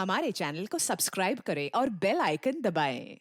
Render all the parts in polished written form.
हमारे चैनल को सब्सक्राइब करें और बेल आइकन दबाएं।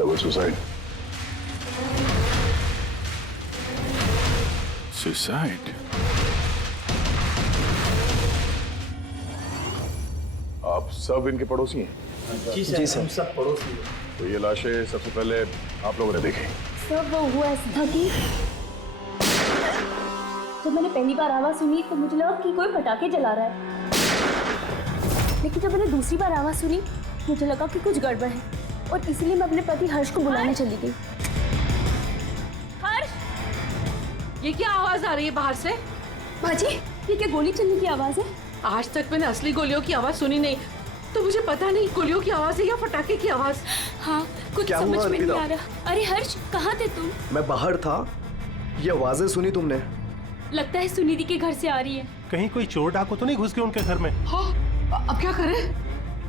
Double suicide. सुसाइड? आप सब इनके पड़ोसी हैं? जी सर, हम सब पड़ोसी हैं। तो ये लाशें सबसे पहले आप लोगों ने देखी? सर वो हुआ ऐसा था कि जब मैंने पहली बार आवाज सुनी तो मुझे लगा कि कोई पटाखे जला रहा है, लेकिन जब मैंने दूसरी बार आवाज सुनी मुझे लगा कि कुछ गड़बड़ है और इसीलिए मैं अपने पति हर्ष को बुलाने चली गई। हर्ष, ये क्या आवाज आ रही है बाहर से? बाजी, ये क्या गोली चलने की आवाज है? आज तक मैंने असली गोलियों की आवाज सुनी नहीं, तो मुझे पता नहीं गोलियों की आवाज है या पटाखे की आवाज। हाँ, कुछ समझ में नहीं आ रहा। अरे हर्ष, कहाँ थे तुम? मैं बाहर था, ये आवाजें सुनी तुमने? लगता है सुनिधि के घर से आ रही है। कहीं कोई चोर डाकू तो नहीं घुस गए उनके घर में? हाँ, अब क्या करें?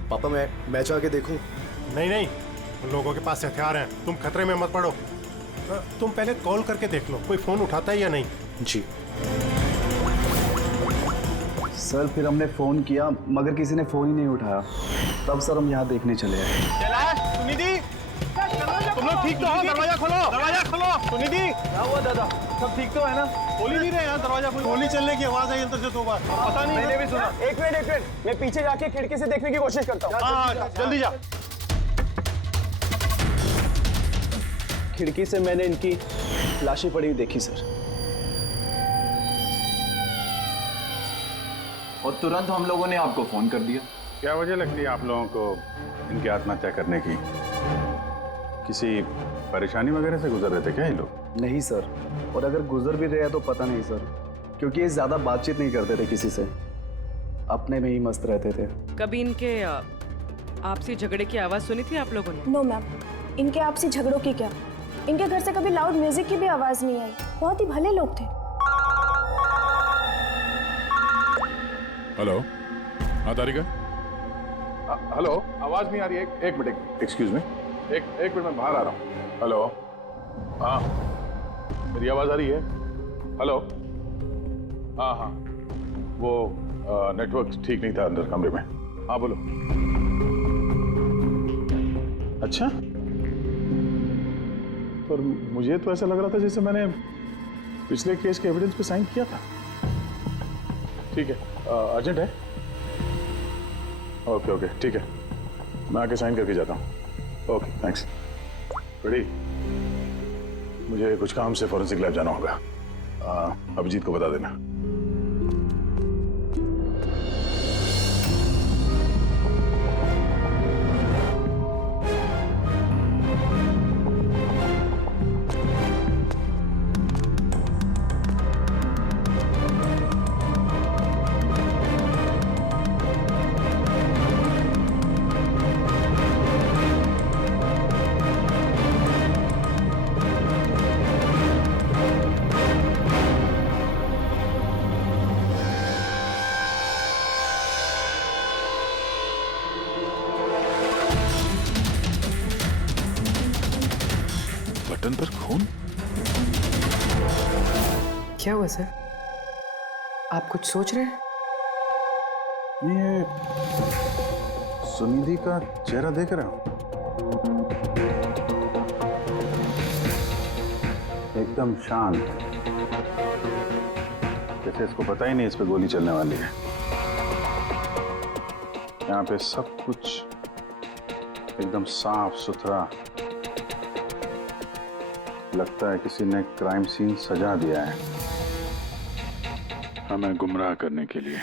पापा मैं जाके देखूं? नहीं, उन लोगों के पास हथियार हैं, तुम खतरे में मत पड़ो। तुम पहले कॉल करके देख लो कोई फोन उठाता है या नहीं। जी सर, फिर हमने फोन किया मगर किसी ने फोन ही नहीं उठाया, तब सर हम यहाँ देखने चले आए। सुनिधि, तुम लोग ठीक तो हो? दरवाजा खोलो। सुनिधि, क्या हुआ दादा? सब ठीक तो है ना? खोल ही नहीं रहे यार दरवाजा। गोली चलने की आवाज आई अंदर से 2 बार, पता नहीं। मैंने भी सुना। एक मिनट, मैं पीछे जाके खिड़की से देखने की कोशिश करता हूँ। हाँ, जल्दी जा। खिड़की से मैंने इनकी लाशें पड़ी हुई देखी सर, और तुरंत हम लोगों ने आपको फोन कर दिया। क्या वजह लगती है आप लोगों को इनकी आत्महत्या करने की? किसी परेशानी वगैरह से गुजर रहे थे क्या ये लोग? नहीं सर, और अगर गुजर भी रहे तो पता नहीं सर, क्योंकि ये ज्यादा बातचीत नहीं करते थे किसी से, अपने में ही मस्त रहते थे। कभी इनके आपसी झगड़े की आवाज सुनी थी आप लोगों ने? नो मैम, इनके आपसी झगड़ों की क्या, इनके घर से कभी लाउड म्यूजिक की भी आवाज नहीं आई। बहुत ही भले लोग थे। हेलो, हाँ तारिका? हेलो, आवाज नहीं आ रही है। एक मिनट, एक्सक्यूज मी, एक मिनट, मैं बाहर आ रहा हूँ। हेलो, हाँ, मेरी आवाज आ रही है? हेलो, हाँ, वो नेटवर्क ठीक नहीं था अंदर कमरे में। हाँ बोलो। अच्छा, पर मुझे तो ऐसा लग रहा था जैसे मैंने पिछले केस के एविडेंस पे साइन किया था। ठीक है, अर्जेंट है? ओके, ठीक है, मैं आके साइन करके जाता हूँ। Okay, thanks. रेडी? मुझे कुछ काम से फॉरेंसिक लैब जाना होगा। अभिजीत को बता देना। बटन पर खून? क्या हुआ सर? आप कुछ सोच रहे हैं? ये सुनिधि का चेहरा देख रहे हो? एकदम शांत, जैसे इसको पता ही नहीं इस पे गोली चलने वाली है। यहाँ पे सब कुछ एकदम साफ सुथरा, लगता है किसी ने क्राइम सीन सजा दिया है हमें गुमराह करने के लिए।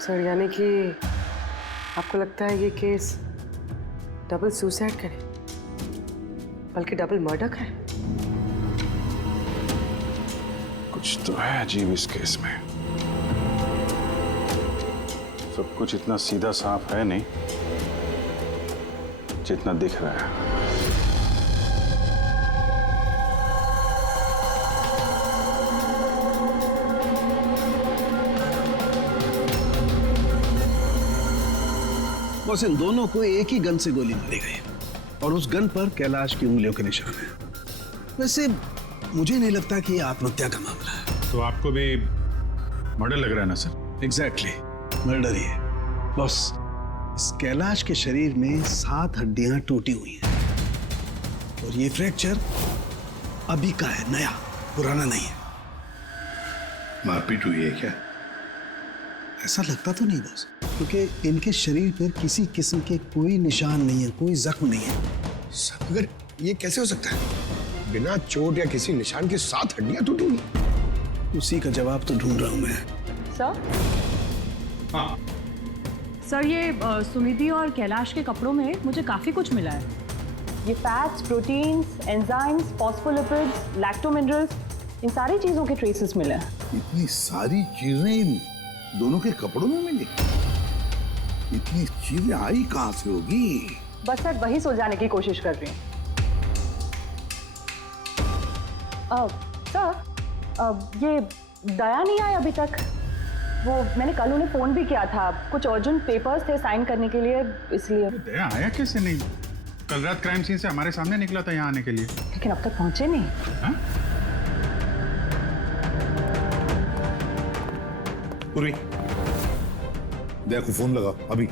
सर यानी कि आपको लगता है ये केस डबल सुसाइड का है बल्कि डबल मर्डर का है? कुछ तो है अजीब इस केस में। सब कुछ इतना सीधा साफ है नहीं जितना दिख रहा है। बस इन दोनों को एक ही गन से गोली मारी गई और उस गन पर कैलाश की उंगलियों के निशान है। वैसे मुझे नहीं लगता कि ये आत्महत्या का मामला है। तो आपको भी मर्डर लग रहा है ना सर? एग्जैक्टली, मर्डर ही है। बस इस कैलाश के शरीर में 7 हड्डियां टूटी हुई हैं और ये फ्रैक्चर अभी का है, नया, पुराना नहीं है। मारपीट हुई है क्या? ऐसा लगता तो नहीं बॉस, क्योंकि इनके शरीर पर किसी किस्म के कोई निशान नहीं है, कोई जख्म नहीं है। सर मगर ये कैसे हो सकता है? बिना चोट या किसी निशान के 7 हड्डियां टूटी हुई। उसी का जवाब तो ढूंढ रहा हूं मैं। सर? हाँ सर ये सुनिधि और कैलाश के कपड़ों में मुझे काफी कुछ मिला है। ये फैट्स, प्रोटीन्स, एंजाइम्स, फॉस्फोलिपिड्स, लैक्टोमिनरल्स, इन सारी चीजों के ट्रेसेस मिले हैं। इतनी सारी चीजें इन दोनों के कपड़ों में मिली? इतनी चीजें आई कहां से होगी? बस सर वही सुलझाने की कोशिश कर रही हूँ। सर ये दया नहीं आई अभी तक। वो मैंने कल उन्हें फोन भी किया था, कुछ अर्जेंट पेपर्स थे साइन करने के लिए, इसलिए। दया आया कैसे नहीं? कल रात क्राइम सीन से हमारे सामने निकला था यहाँ आने के लिए। लेकिन अब तक पहुंचे नहीं। हाँ? पूर्वी, दया को फोन लगा अभी।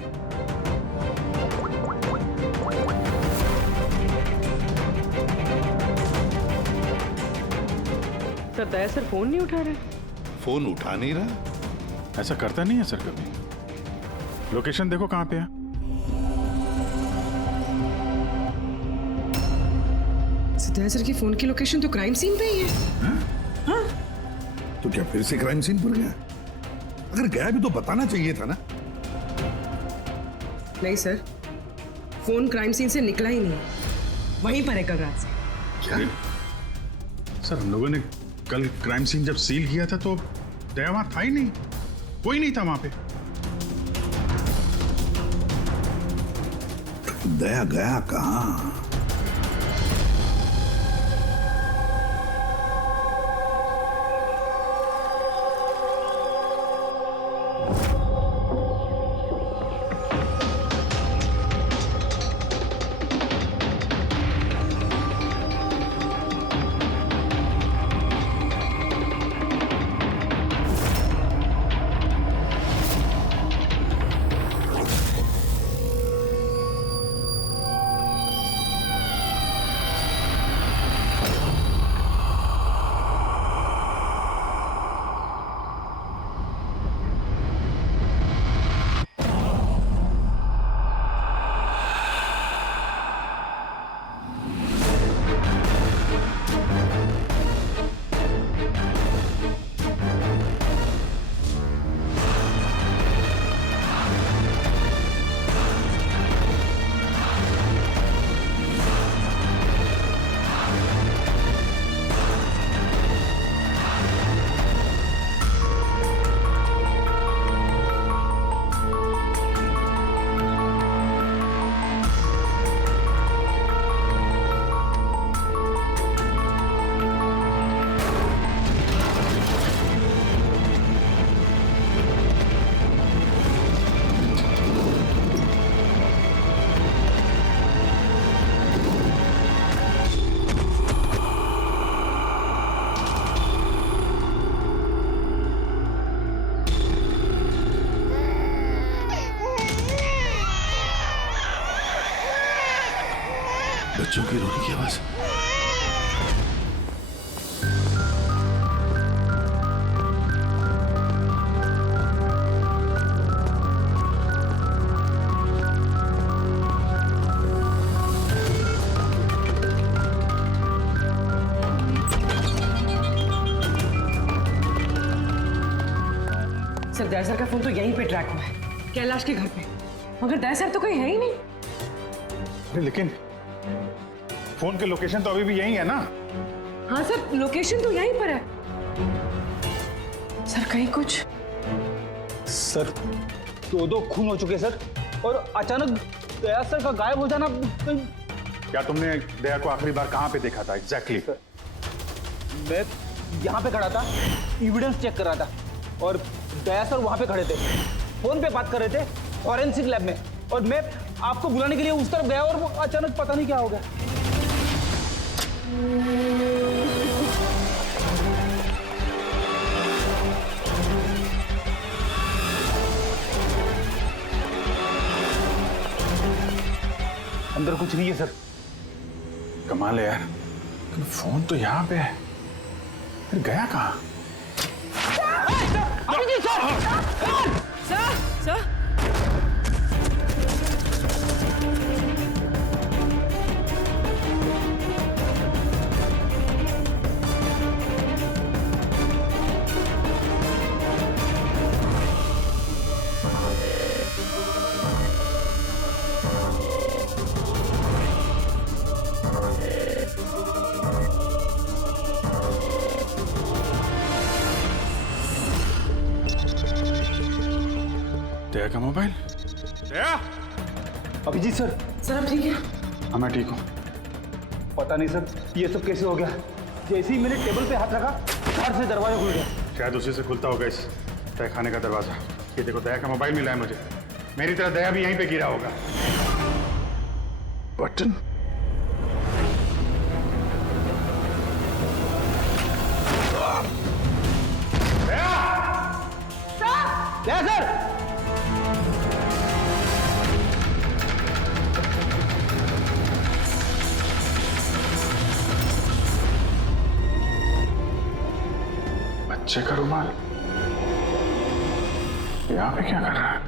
सर दया सर फोन नहीं उठा रहे। फोन उठा नहीं रहा। ऐसा करता नहीं है सर कभी। लोकेशन देखो कहाँ पे है। दया सर की फोन की लोकेशन तो क्राइम सीन पे ही है। हाँ? तो क्या फिर से क्राइम सीन पर गया? अगर गया भी तो बताना चाहिए था ना। नहीं सर, फोन क्राइम सीन से निकला ही नहीं, वहीं पर है कल रात से। क्या? सर हम लोगों ने कल क्राइम सीन जब सील किया था तो दया वहां था ही नहीं, कोई नहीं था वहां पे। दया गया कहाँ? बच्चों की रोने की आवाज। सर दया का फोन तो यहीं पे ट्रैक हुआ है, कैलाश के घर पे, मगर दया तो कहीं है ही नहीं। अरे लेकिन फोन के लोकेशन तो अभी भी यही है ना? हाँ सर, लोकेशन तो यहीं पर है। सर कहीं कुछ? सर 2 खून हो चुके सर, और अचानक दया सर का गायब हो जाना। क्या तुमने दया को आखिरी बार कहाँ पे देखा था एग्जैक्टली? मैं यहाँ पे खड़ा था, एविडेंस चेक कर रहा था, और दया सर वहाँ पे खड़े थे, फोन पे बात कर रहे थे फॉरेंसिक लैब में, और मैं आपको बुलाने के लिए उस तरफ गया और वो अचानक पता नहीं क्या हो गया। अंदर कुछ नहीं है सर। कमाल है यार, फोन तो यहाँ पे है, फिर गया कहाँ? सर दया का मोबाइल? दया! अभिजीत सर। सर अब ठीक है? हाँ मैं ठीक हूँ। पता नहीं सर ये सब कैसे हो गया, जैसे ही मैंने टेबल पे हाथ रखा बाहर से दरवाजा खुल गया। शायद उसी से खुलता होगा इस तय खाने का दरवाजा। ये देखो दया का मोबाइल मिला है मुझे, मेरी तरह दया भी यहीं पे गिरा होगा। बटन? दया सर! बच्चे का रुमाल यहाँ पे क्या कर रहा है?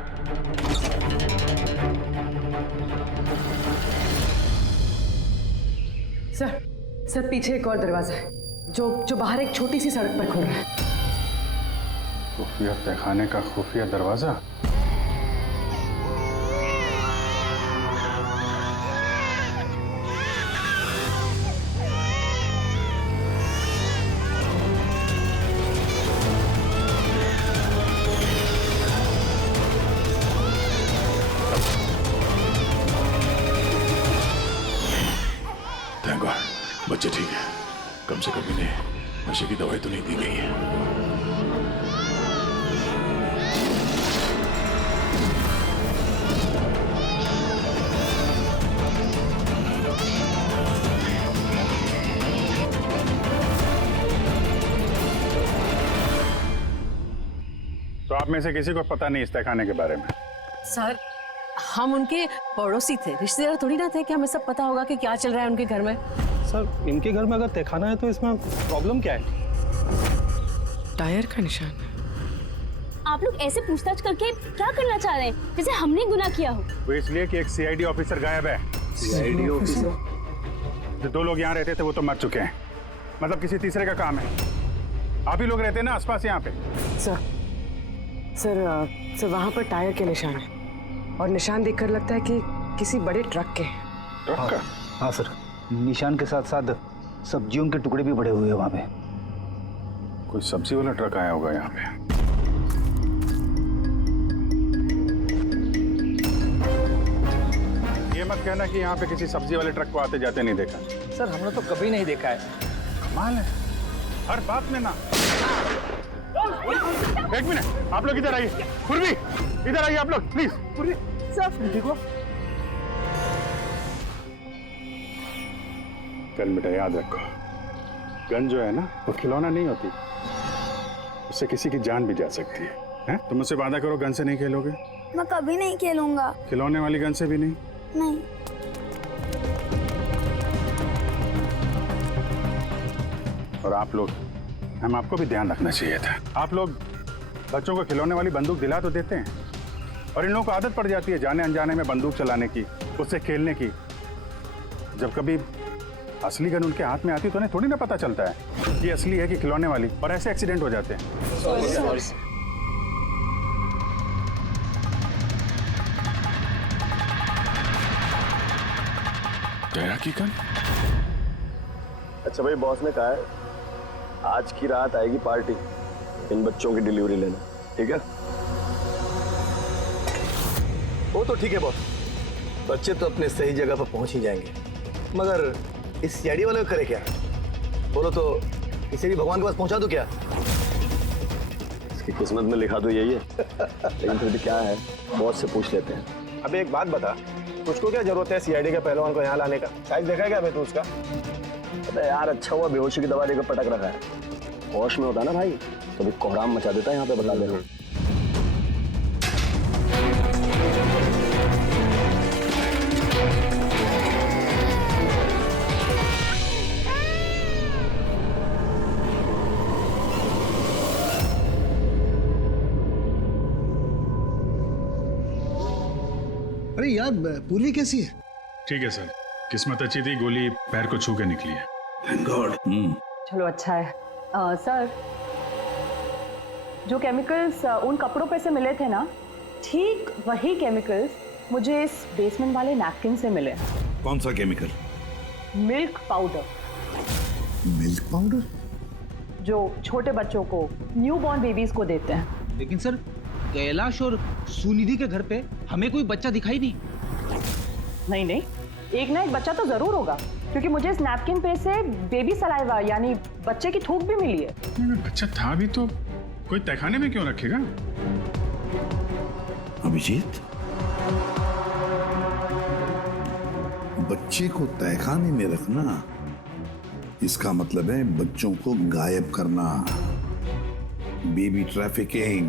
सर पीछे एक और दरवाजा है जो बाहर एक छोटी सी सड़क पर खुल रहा है। खुफिया तहखाने का खुफिया दरवाजा? थैंक गॉड, बच्चे ठीक है, कम से कम इन्हें नशे की दवाई तो नहीं दी गई है। तो आप में से किसी को पता नहीं इस तहखाने के बारे में? सर हम उनके पड़ोसी थे, रिश्तेदार थोड़ी ना थे कि हमें सब पता होगा कि क्या चल रहा है उनके घर में। सर इनके घर में अगर तहखाना है तो इसमें प्रॉब्लम क्या है? टायर का निशान। आप लोग ऐसे पूछताछ करके क्या करना चाह रहे हैं, जैसे हमने गुनाह किया हो? वो इसलिए कि एक सीआईडी ऑफिसर गायब है। CID officer? जो 2 लोग यहाँ रहते थे वो तो मर चुके हैं, मतलब किसी तीसरे का काम है। आप ही लोग रहते हैं ना आसपास यहाँ पे? सर वहाँ पर टायर के निशान है, और निशान देखकर लगता है कि किसी बड़े ट्रक के हैं। ट्रक का? हाँ सर, निशान के साथ साथ सब्जियों के टुकड़े भी पड़े हुए हैं वहाँ पे। कोई सब्जी वाला ट्रक आया होगा यहाँ पे। ये मत कहना कि यहाँ पे किसी सब्जी वाले ट्रक को आते जाते नहीं देखा। सर हमने तो कभी नहीं देखा है। कमाल है, हर बात में ना। एक मिनट, आप लोग इधर आइए। पूर्वी, इधर आइए आप लोग प्लीज। पूर्वी सर ठीक हो? कल बेटा याद रखो, गन जो है ना वो खिलौना नहीं होती, उससे किसी की जान भी जा सकती है, हैं? तुम मुझसे वादा करो गन से नहीं खेलोगे। मैं कभी नहीं खेलूंगा। खिलौने वाली गन से भी नहीं? नहीं। और आप लोग, हम आपको भी ध्यान रखना चाहिए था। आप लोग बच्चों को खिलौने वाली बंदूक दिला तो देते हैं, और इन लोगों को आदत पड़ जाती है जाने अनजाने में बंदूक चलाने की, उससे खेलने की। जब कभी असली गन उनके हाथ में आती है तो उन्हें थोड़ी ना पता चलता है कि असली है कि खिलौने वाली, और ऐसे एक्सीडेंट हो जाते हैं। दया की गन? अच्छा भाई, बॉस ने कहा है आज की रात आएगी पार्टी, इन बच्चों की डिलीवरी लेना, ठीक है? वो तो ठीक है बॉस, बच्चे तो अपने सही जगह पर पहुंच ही जाएंगे, मगर इस सीआईडी वाले को करे क्या? बोलो तो इसे भी भगवान के पास पहुंचा दो क्या? इसकी किस्मत में लिखा तो यही है। लेकिन फिर भी क्या है, बॉस से पूछ लेते हैं। अब एक बात बता, तुझको क्या जरूरत है सीआईडी के पहलवान को यहाँ लाने का? साइज देखा है क्या भाई तू उसका? अरे यार, अच्छा हुआ बेहोशी की दवा देकर पटक रखा है। होश में होता ना भाई तो भी कोहराम मचा देता है यहाँ पे, बता दे रहा हूँ। अरे यार, पूर्वी कैसी है? ठीक है सर, किस्मत अच्छी थी, गोली पैर को छू के निकली है। Thank God. चलो अच्छा है। सर, जो केमिकल्स उन कपड़ों पे से मिले थे ना, ठीक वही केमिकल्स मुझे इस बेसमेंट वाले नैपकिन से मिले। कौन सा chemical? Milk powder. Milk powder? जो छोटे बच्चों को, न्यूबॉर्न बेबीज को देते हैं। लेकिन सर, कैलाश और सुनिधि के घर पे हमें कोई बच्चा दिखाई नहीं। नहीं, एक ना एक बच्चा तो जरूर होगा, क्योंकि मुझे इस नैपकिन पे से बेबी सलाइवा यानी बच्चे की थूक भी मिली है। बच्चा था भी तो कोई तहखाने में क्यों रखेगा? अभिजीत, बच्चे को तहखाने में रखना, इसका मतलब है बच्चों को गायब करना। Baby trafficking,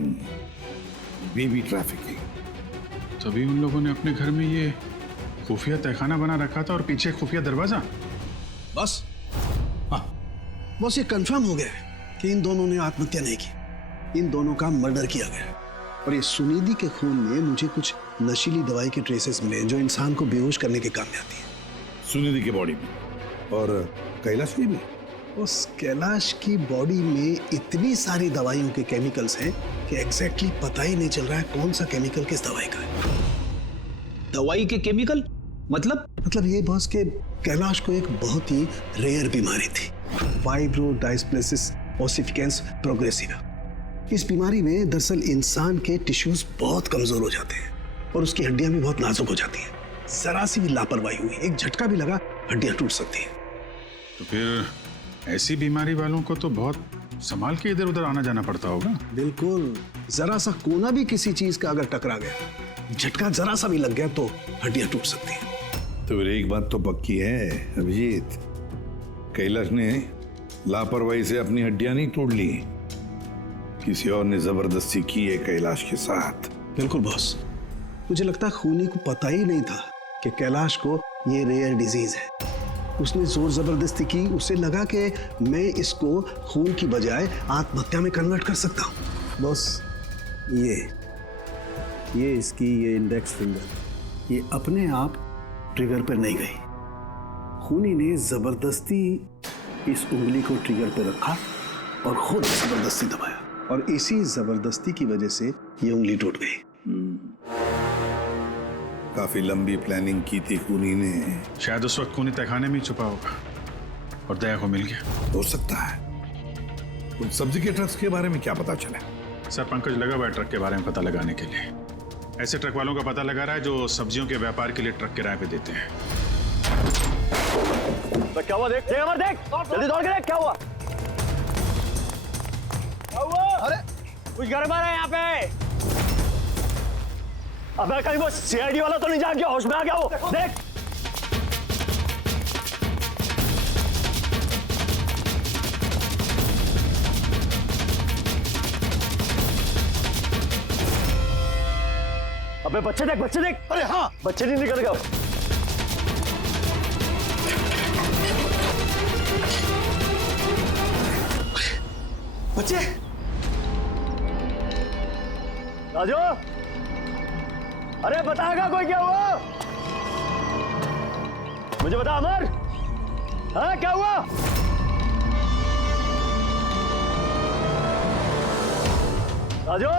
baby trafficking. तभी उन लोगों ने अपने घर में ये खुफिया तहखाना बना रखा था और पीछे खुफिया दरवाजा। बस हाँ, बस ये कंफर्म हो गया कि इन दोनों ने आत्महत्या नहीं की, इन दोनों का मर्डर किया गया। और ये सुनिधि के खून में मुझे कुछ नशीली दवाई के ट्रेसेस मिले जो इंसान को बेहोश करने के काम में आती है। सुनिधि की बॉडी में और कैलाश की भी? उस कैलाश की बॉडी में इतनी सारी दवाइयों के केमिकल्स हैं कि एग्जैक्टली पता ही नहीं चल रहा है कौन सा केमिकल किस दवाई का है। दवाई के केमिकल? मतलब ये बॉस के कैलाश को एक बहुत ही रेयर बीमारी थी, फाइब्रोडायस्प्लेसिस ओसिफिकेंस प्रोग्रेसिवा। इस बीमारी में दरअसल इंसान के टिश्यूज बहुत कमजोर हो जाते हैं और उसकी हड्डियां भी बहुत नाजुक हो जाती हैं। जरा सी भी लापरवाही हुई, एक झटका भी लगा, हड्डियां टूट सकती हैं। तो फिर ऐसी बीमारी वालों को तो बहुत संभाल के इधर उधर आना जाना पड़ता होगा। बिल्कुल, जरा सा कोना भी किसी चीज का अगर टकरा गया, झटका जरा सा भी लग गया तो हड्डियां टूट सकती हैं। तो फिर एक बात तो पक्की है अभिजीत, कैलाश ने लापरवाही से अपनी हड्डियां नहीं तोड़ ली, किसी और ने जबरदस्ती की है कैलाश के साथ। बिल्कुल बॉस, मुझे लगता है खूनी को पता ही नहीं था कि कैलाश को ये रेयर डिजीज है। उसने जोर जबरदस्ती की, उसे लगा कि मैं इसको खून की बजाय आत्महत्या में कन्वर्ट कर सकता हूँ। बॉस, ये इसकी ये इंडेक्स फिंगर, ये अपने आप ट्रिगर पर नहीं गई। खूनी ने जबरदस्ती इस उंगली को ट्रिगर पर रखा और खुद जबरदस्ती दबाया, और इसी जबरदस्ती की वजह से ये उंगली टूट गई। काफी लंबी प्लानिंग की थी खूनी ने। शायद उस वक्त खूनी तहखाने में ही छुपा होगा और दया को मिल गया। हो सकता है। उन सब्जी के ट्रक्स के बारे में क्या पता चला? सर, पंकज लगा हुआ है ट्रक के बारे में पता लगाने के लिए। ऐसे ट्रक वालों का पता लगा रहा है जो सब्जियों के व्यापार के लिए ट्रक किराए पे देते हैं। तो क्या हुआ? देख जल्दी दौड़ के देख क्या हुआ। अरे कुछ गड़बड़ है यहाँ पे। अबे कहीं वो सीआईडी वाला तो नहीं जाग गया, होश में आ गया वो? देख अबे बच्चे देख। अरे हाँ, बच्चे नहीं निकल गए। बच्चे राजू, अरे बताएगा कोई क्या हुआ? मुझे बता अमर, हाँ क्या हुआ? राजू,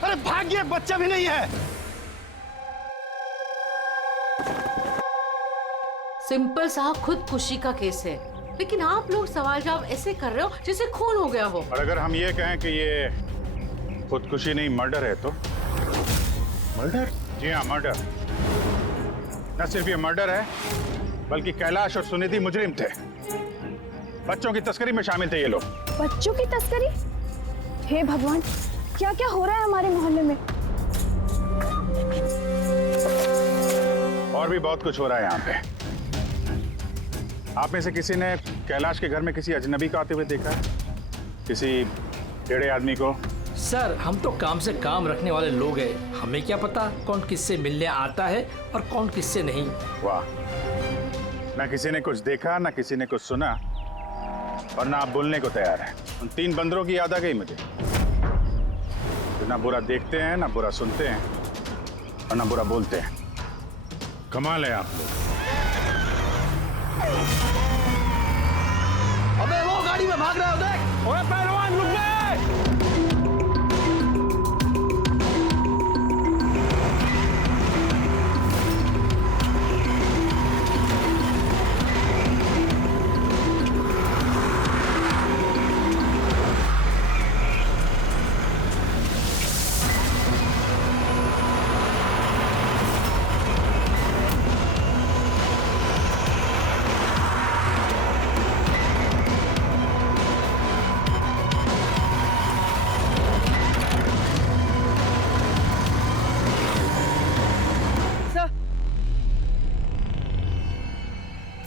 अरे भाग्य, बच्चा भी नहीं है। सिंपल सा खुदकुशी का केस है, लेकिन आप लोग सवाल जवाब ऐसे कर रहे हो जैसे खून हो गया हो। और अगर हम ये कहें कि ये खुदकुशी नहीं मर्डर है तो? मर्डर? जी हाँ, मर्डर। न सिर्फ ये मर्डर है, बल्कि कैलाश और सुनिधि मुजरिम थे। बच्चों की तस्करी में शामिल थे ये लोग। बच्चों की तस्करी? हे भगवान, क्या क्या हो रहा है हमारे मोहल्ले में? और भी बहुत कुछ हो रहा है यहाँ पे। आप में से किसी ने कैलाश के घर में किसी अजनबी को आते हुए देखा है? किसी टेढ़े आदमी को? सर, हम तो काम से काम रखने वाले लोग हैं, हमें क्या पता कौन किससे मिलने आता है और कौन किससे नहीं। वाह, ना किसी ने कुछ देखा, ना किसी ने कुछ सुना, और ना आप बोलने को तैयार है। उन 3 बंदरों की याद आ गई मुझे, जो ना बुरा देखते हैं, ना बुरा सुनते हैं, और ना बुरा बोलते हैं। कमाल है आप लोग। अबे वो गाड़ी में भाग रहा है, देख। ओए पहलवान, रुक गए।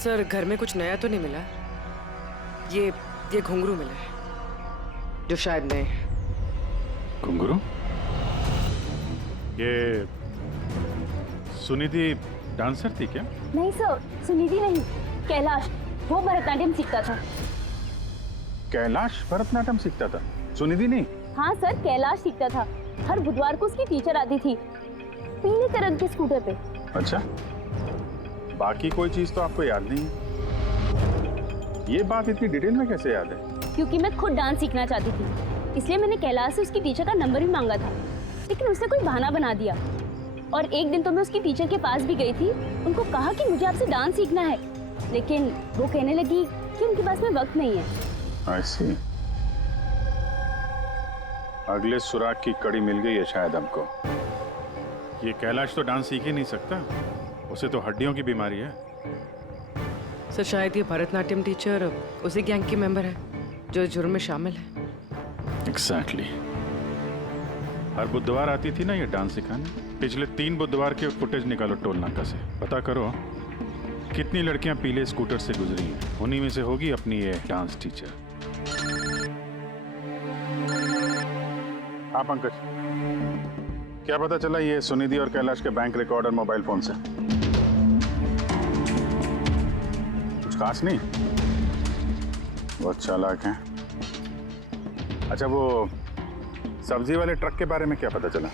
सर, घर में कुछ नया तो नहीं मिला? ये घुंघरू मिला है, जो शायद नए हैं। घुंघरू? ये सुनिधि डांसर थी क्या? नहीं सर, सुनिधि नहीं, कैलाश। वो भरतनाट्यम सीखता था। कैलाश भरतनाट्यम सीखता था, सुनिधि नहीं? हाँ सर, कैलाश सीखता था। हर बुधवार को उसकी टीचर आती थी, पीले रंग के स्कूटर पे। अच्छा, बाकी कोई चीज तो आपको याद नहीं है? ये बात इतनी डिटेल में कैसे याद है? क्योंकि मैं खुद डांस सीखना चाहती थी, इसलिए मैंने कैलाश से उसकी टीचर का नंबर भी मांगा था, लेकिन उसने कोई बहाना बना दिया। और एक दिन तो मैं उसकी टीचर के पास भी गई थी, उनको कहा कि मुझे आपसे डांस सीखना है, लेकिन वो कहने लगी कि उनके पास में वक्त नहीं है। I see। अगले सुराग की कड़ी मिल गई है शायद हमको। ये कैलाश तो डांस सीख ही नहीं सकता, उसे तो हड्डियों की बीमारी है। सर, शायद ये भरतनाट्यम टीचर उसी गैंग की मेंबर है जो जुर्म में शामिल है। एग्जैक्टली। हर बुधवार आती थी ना ये डांस सिखाने। पिछले 3 बुधवार के फुटेज निकालो टोल नाका से, पता करो कितनी लड़कियां पीले स्कूटर से गुजरी हैं। उन्हीं में से होगी अपनी ये डांस टीचर। हाँ पंकज, क्या पता चला ये सुनिधि और कैलाश के बैंक रिकॉर्ड और मोबाइल फोन से? कुछ खास नहीं, बहुत चालाक हैं। अच्छा, वो सब्जी वाले ट्रक के बारे में क्या पता चला?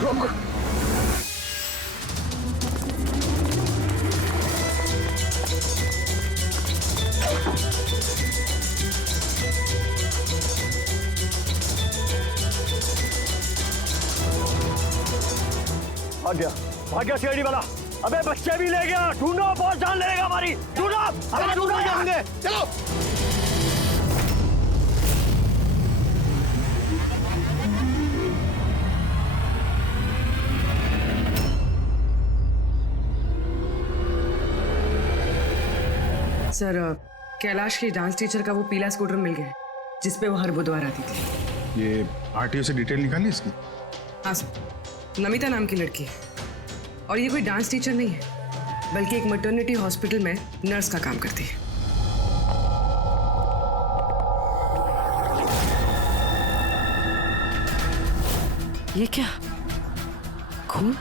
रुक रुक। भाग गया सीआईडी वाला। अबे बच्चे भी ले गया, ढूंढो, बहुत जान लेगा हमारी, ढूंढो, अरे ढूंढो जाएंगे, चलो। सर कैलाश की डांस टीचर का वो पीला स्कूटर मिल गया है जिसपे वो हर बुधवार आती थी। ये आरटीओ से डिटेल निकाली इसकी? हाँ सर, नमिता नाम की लड़की है और ये कोई डांस टीचर नहीं है बल्कि एक मैटरनिटी हॉस्पिटल में नर्स का काम करती है। ये क्या खून?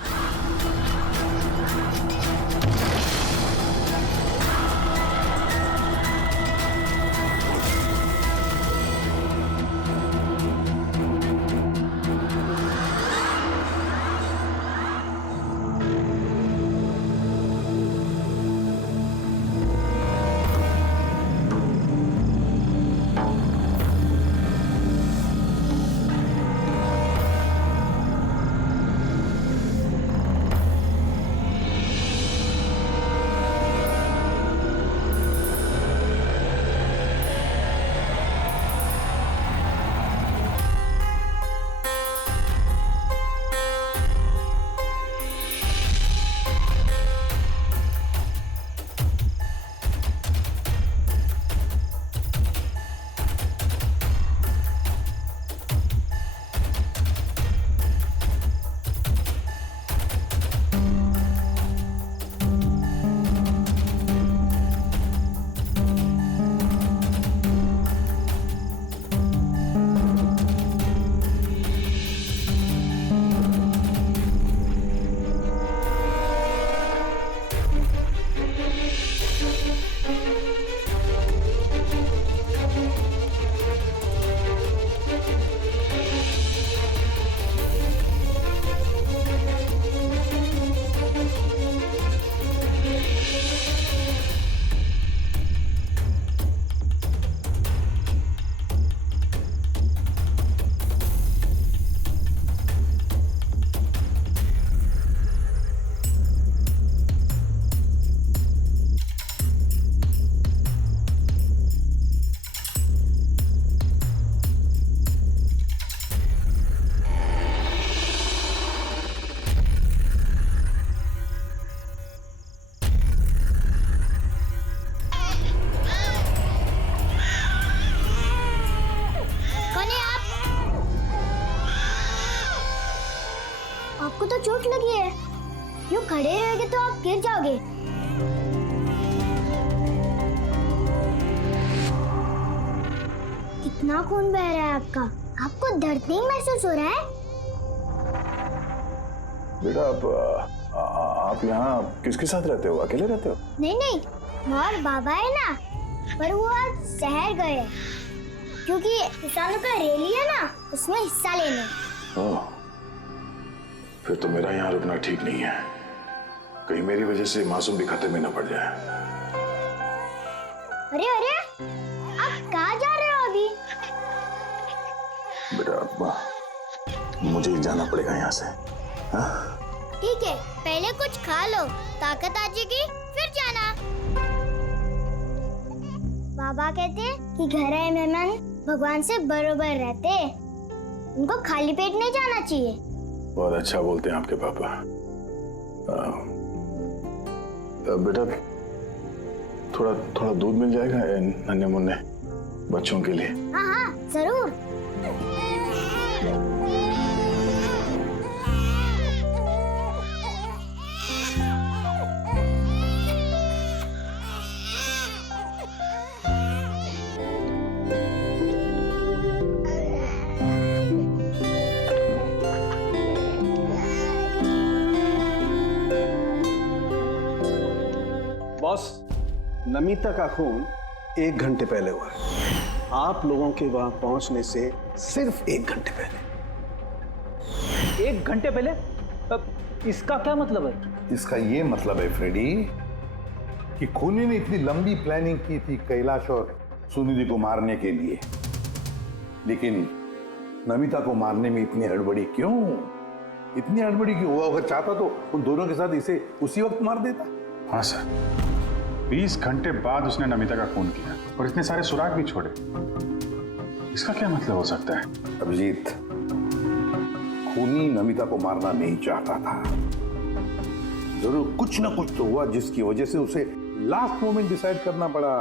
आपको तो चोट लगी है, यूं खड़े रहेंगे तो आप गिर जाओगे। कितना खून बह रहा है आपका, आपको दर्द नहीं महसूस हो रहा है? बेटा आप यहाँ किसके साथ रहते हो, अकेले रहते हो? नहीं नहीं, और बाबा है ना, पर वो आज शहर गए क्योंकि किसानों का रैली है ना, उसमें हिस्सा लेने। फिर तो मेरा यहाँ रुकना ठीक नहीं है, कहीं मेरी वजह से मासूम भी खतरे में न पड़ जाए। अरे अरे, आप कहाँ जा रहे हो अभी? बेटा मुझे जाना पड़ेगा यहाँ से। ठीक है, पहले कुछ खा लो, ताकत आ जाएगी फिर जाना। बाबा कहते हैं कि घर आए मेहमान भगवान से बरोबर रहते, उनको खाली पेट नहीं जाना चाहिए। बहुत अच्छा बोलते हैं आपके पापा। बेटा थोड़ा दूध मिल जाएगा नन्हे मुन्ने बच्चों के लिए? हाँ हाँ जरूर। बॉस, नमिता का खून 1 घंटे पहले हुआ है, आप लोगों के वहां पहुंचने से सिर्फ 1 घंटे पहले। 1 घंटे पहले? इसका क्या मतलब है? इसका ये मतलब है फ्रेडी कि खूनी ने इतनी लंबी प्लानिंग की थी कैलाश और सुनिधि को मारने के लिए, लेकिन नमिता को मारने में इतनी हड़बड़ी क्यों? इतनी हड़बड़ी क्यों? वो अगर चाहता तो उन दोनों के साथ इसे उसी वक्त मार देता। हाँ सर, 20 घंटे बाद उसने नमिता का खून किया और इतने सारे सुराग भी छोड़े। इसका क्या मतलब हो सकता है? अभिजीत, खूनी नमिता को मारना नहीं चाहता था। जरूर कुछ ना कुछ तो हुआ जिसकी वजह से उसे लास्ट मोमेंट डिसाइड करना पड़ा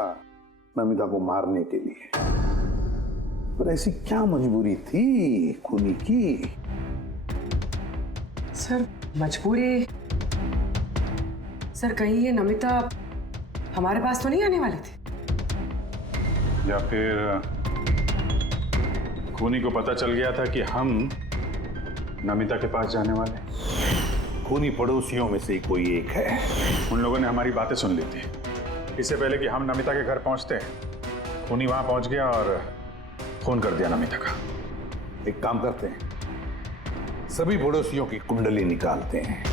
नमिता को मारने के लिए। पर ऐसी क्या मजबूरी थी खूनी की? सर मजबूरी? सर कहीं ये नमिता हमारे पास तो नहीं आने वाली थी? या फिर खूनी को पता चल गया था कि हम नमिता के पास जाने वाले? खूनी पड़ोसियों में से कोई एक है। उन लोगों ने हमारी बातें सुन ली थी। इससे पहले कि हम नमिता के घर पहुंचते, खूनी वहां पहुंच गया और फोन कर दिया नमिता का। एक काम करते हैं, सभी पड़ोसियों की कुंडली निकालते हैं।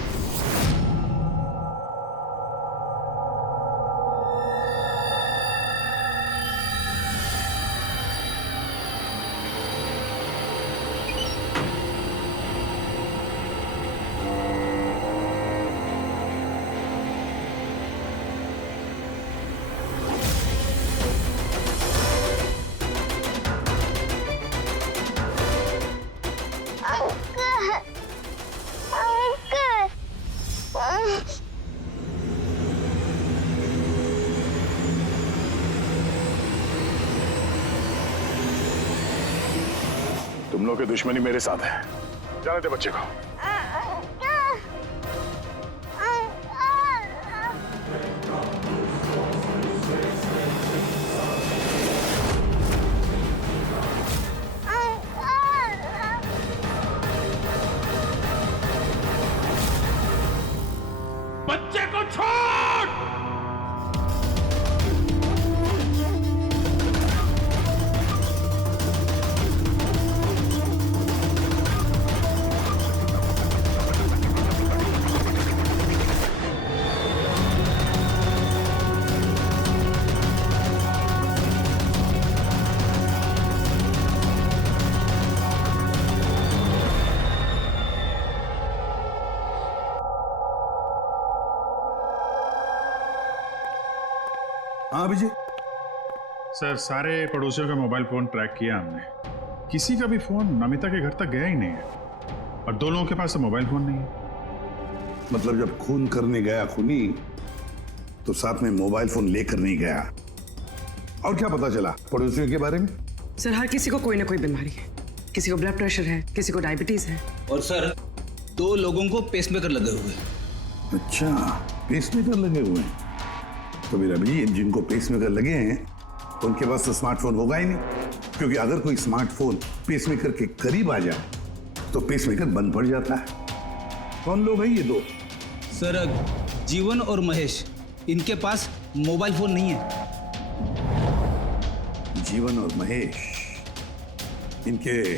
तुम लोग की दुश्मनी मेरे साथ है। जाने दे बच्चे को। बच्चे को छोड़। हाँ अभिजीत। सर, सारे पड़ोसियों के मोबाइल फोन ट्रैक किया हमने, किसी का भी फोन नमिता के घर तक गया ही नहीं है और 2 लोगों के पास तो मोबाइल फोन नहीं है। मतलब जब खून करने गया खूनी तो साथ में मोबाइल फोन लेकर नहीं गया। और क्या पता चला पड़ोसियों के बारे में? सर हर किसी को कोई ना कोई बीमारी है, किसी को ब्लड प्रेशर है, किसी को डायबिटीज है। और सर 2 लोगों को पेसमेकर लगे हुए। अच्छा, पेसमेकर लगे हुए हैं। तो मेरा भी जिनको पेसमेकर लगे हैं उनके पास तो स्मार्टफोन होगा ही नहीं, क्योंकि अगर कोई स्मार्टफोन पेसमेकर के करीब आ जाए तो पेसमेकर बंद पड़ जाता है। कौन लोग हैं ये 2? सर जीवन और महेश, इनके पास मोबाइल फोन नहीं है। जीवन और महेश इनके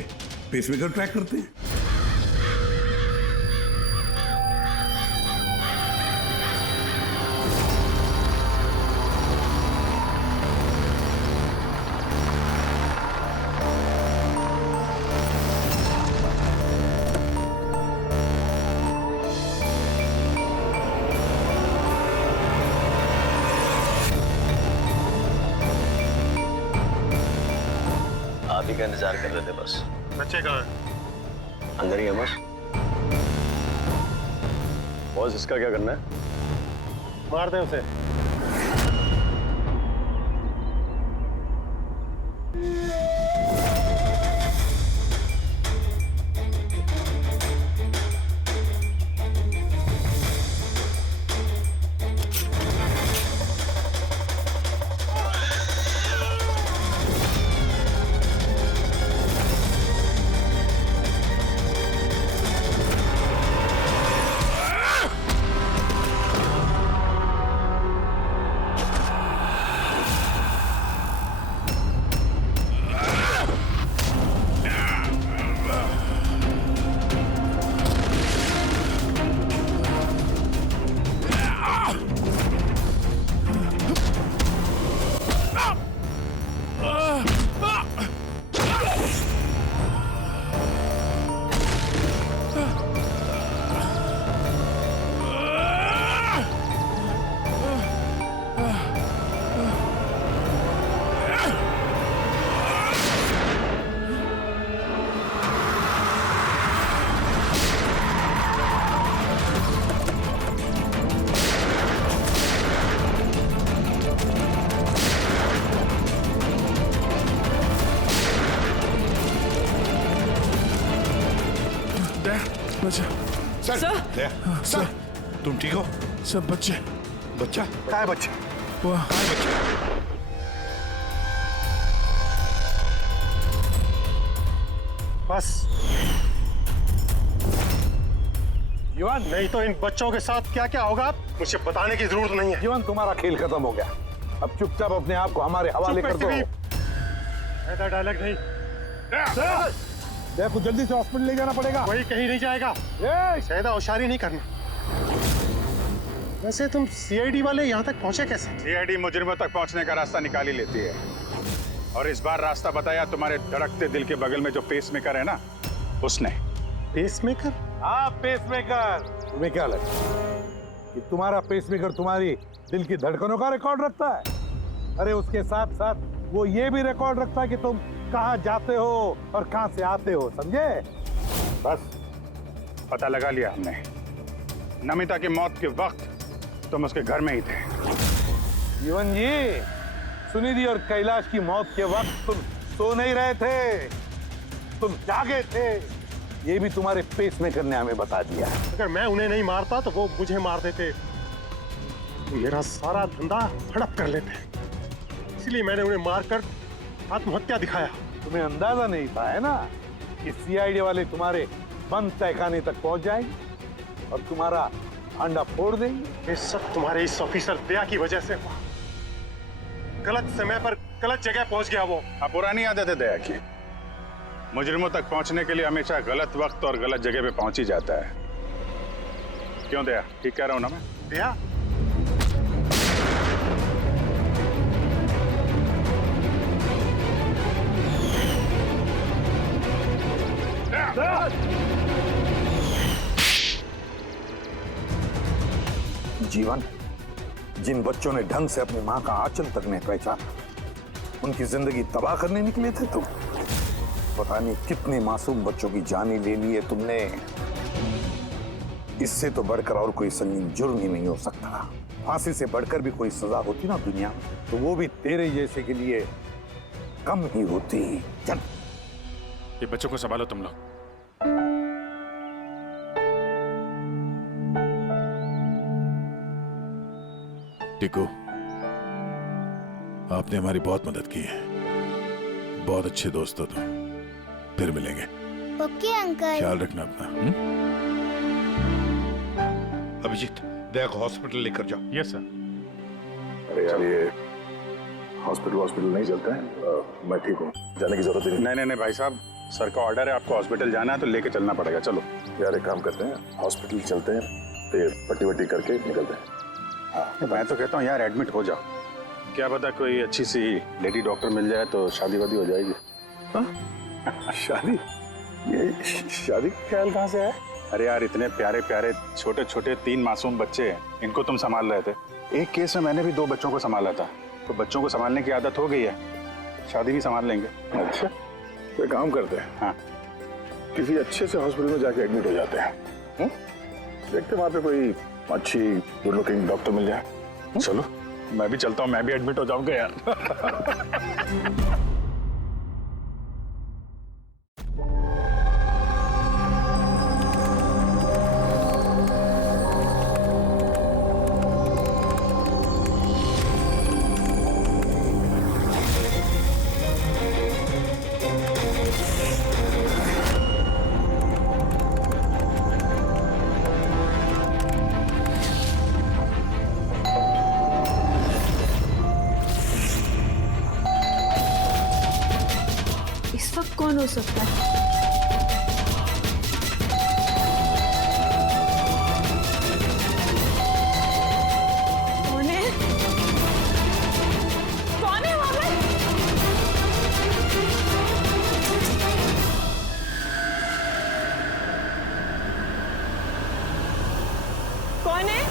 पेसमेकर ट्रैक करते हैं। आप ही का इंतजार कर रहे थे बस। बच्चे कहाँ हैं? अंदर ही है बस। बॉस, इसका क्या करना है? मार दे उसे। सर सर तुम ठीक हो? सब बच्चे बच्चा कहाँ है? बच्चे वाह बस युवान, नहीं तो इन बच्चों के साथ क्या क्या होगा मुझे बताने की जरूरत नहीं है। जीवन, तुम्हारा खेल खत्म हो गया। अब चुपचाप अपने आप को हमारे हवाले कर दो। ऐसा डायलॉग नहीं। देखो जल्दी से हॉस्पिटल ले जाना पड़ेगा। वही कहीं नहीं जाएगा। ज्यादा होशियारी नहीं करना। वैसे तुम सीआईडी वाले यहाँ तक पहुंचे कैसे? सीआईडी मुजरिमों तक पहुंचने का रास्ता निकाल ही लेती है, और इस बार रास्ता बताया तुम्हारे धड़कते दिल के बगल में जो पेसमेकर है ना, उसने। पेसमेकर? हाँ, पेसमेकर। तुम्हें क्या लगता है कि तुम्हारा पेसमेकर तुम्हारी दिल की धड़कनों का रिकॉर्ड रखता है? अरे उसके साथ साथ वो ये भी रिकॉर्ड रखता है कि तुम कहाँ जाते हो और कहाँ से आते हो, समझे? बस पता लगा लिया हमने। नमिता की मौत के वक्त तुम उसके घर में ही थे। जीवन जी, सुनिधि और कैलाश की मौत के वक्त तुम सो नहीं रहे थे, तुम जागे थे। ये भी तुम्हारे पेसमेकर ने हमें बता दिया। अगर मैं उन्हें नहीं मारता तो वो मुझे मार देते, मेरा सारा धंधा हड़प कर लेते। इसलिए मैंने उन्हें मारकर आत्महत्या दिखाया। तुम्हें अंदाजा नहीं था, है ना, कि सीआईडी वाले तुम्हारे बंद तहखाने तक पहुंच जाएंगे और तुम्हारा अंडा फोड़ देंगे। ये सब तुम्हारे इस ऑफिसर दया की वजह से हुआ। गलत समय पर गलत जगह पहुंच गया वो। अब पुरानी आदत है दया की। मुजरिमों तक पहुंचने के लिए हमेशा गलत वक्त और गलत जगह पे पहुंच ही जाता है। क्यों दया? ठीक कह रहा हूं ना मैं? दया? जीवन, जिन बच्चों ने ढंग से अपनी मां का आंचल तक नहीं पहचाना, उनकी जिंदगी तबाह करने निकले थे तुम। पता नहीं कितने मासूम बच्चों की जानें ले ली है तुमने। इससे तो बढ़कर और कोई संगीन जुर्म ही नहीं हो सकता। फांसी से बढ़कर भी कोई सजा होती ना दुनिया में, तो वो भी तेरे जैसे के लिए कम ही होती। चल, ये बच्चों को संभालो तुम लोग। टिकू, आपने हमारी बहुत मदद की है। बहुत अच्छे दोस्त हो तुम। फिर मिलेंगे। Okay uncle. ख्याल रखना अपना। अभिजीत, दया को हॉस्पिटल लेकर जाओ। Yes sir. अरे यार, ये हॉस्पिटल नहीं चलता है। मैं ठीक हूँ, जाने की जरूरत ही नहीं। नहीं भाई साहब, सर का ऑर्डर है, आपको हॉस्पिटल जाना है तो लेके चलना पड़ेगा। चलो यार, एक काम करते हैं, हॉस्पिटल चलते हैं, फिर पट्टी वट्टी करके निकलते हैं। हाँ, मैं तो कहता हूँ यार एडमिट हो जाओ। क्या पता कोई अच्छी सी लेडी डॉक्टर मिल जाए तो शादी वादी हो जाएगी। शादी? ये शादी का ख्याल कहाँ से है? अरे यार, इतने प्यारे प्यारे छोटे छोटे 3 मासूम बच्चे हैं, इनको तुम संभाल रहे थे। एक केस में मैंने भी 2 बच्चों को संभाला था, तो बच्चों को संभालने की आदत हो गई है, शादी भी संभाल लेंगे। अच्छा, तो एक काम करते हैं, हाँ, किसी अच्छे से हॉस्पिटल में जाके एडमिट हो जाते हैं। देखते हैं वहाँ पे कोई अच्छी गुड लुकिंग डॉक्टर मिल जाए। चलो, मैं भी चलता हूँ, मैं भी एडमिट हो जाऊंगा यार। इस वक्त कौन हो सकता है? कौन है? कौन है वहां पे? कौन है?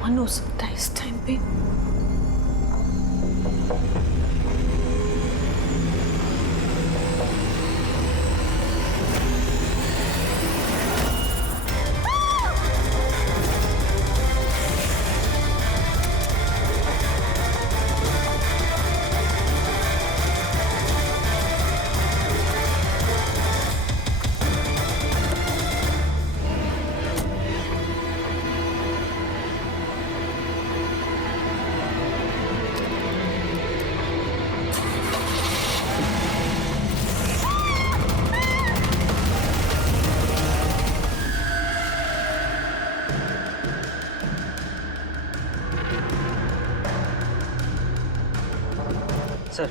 कौन हो सकता है इस टाइम पे? सर,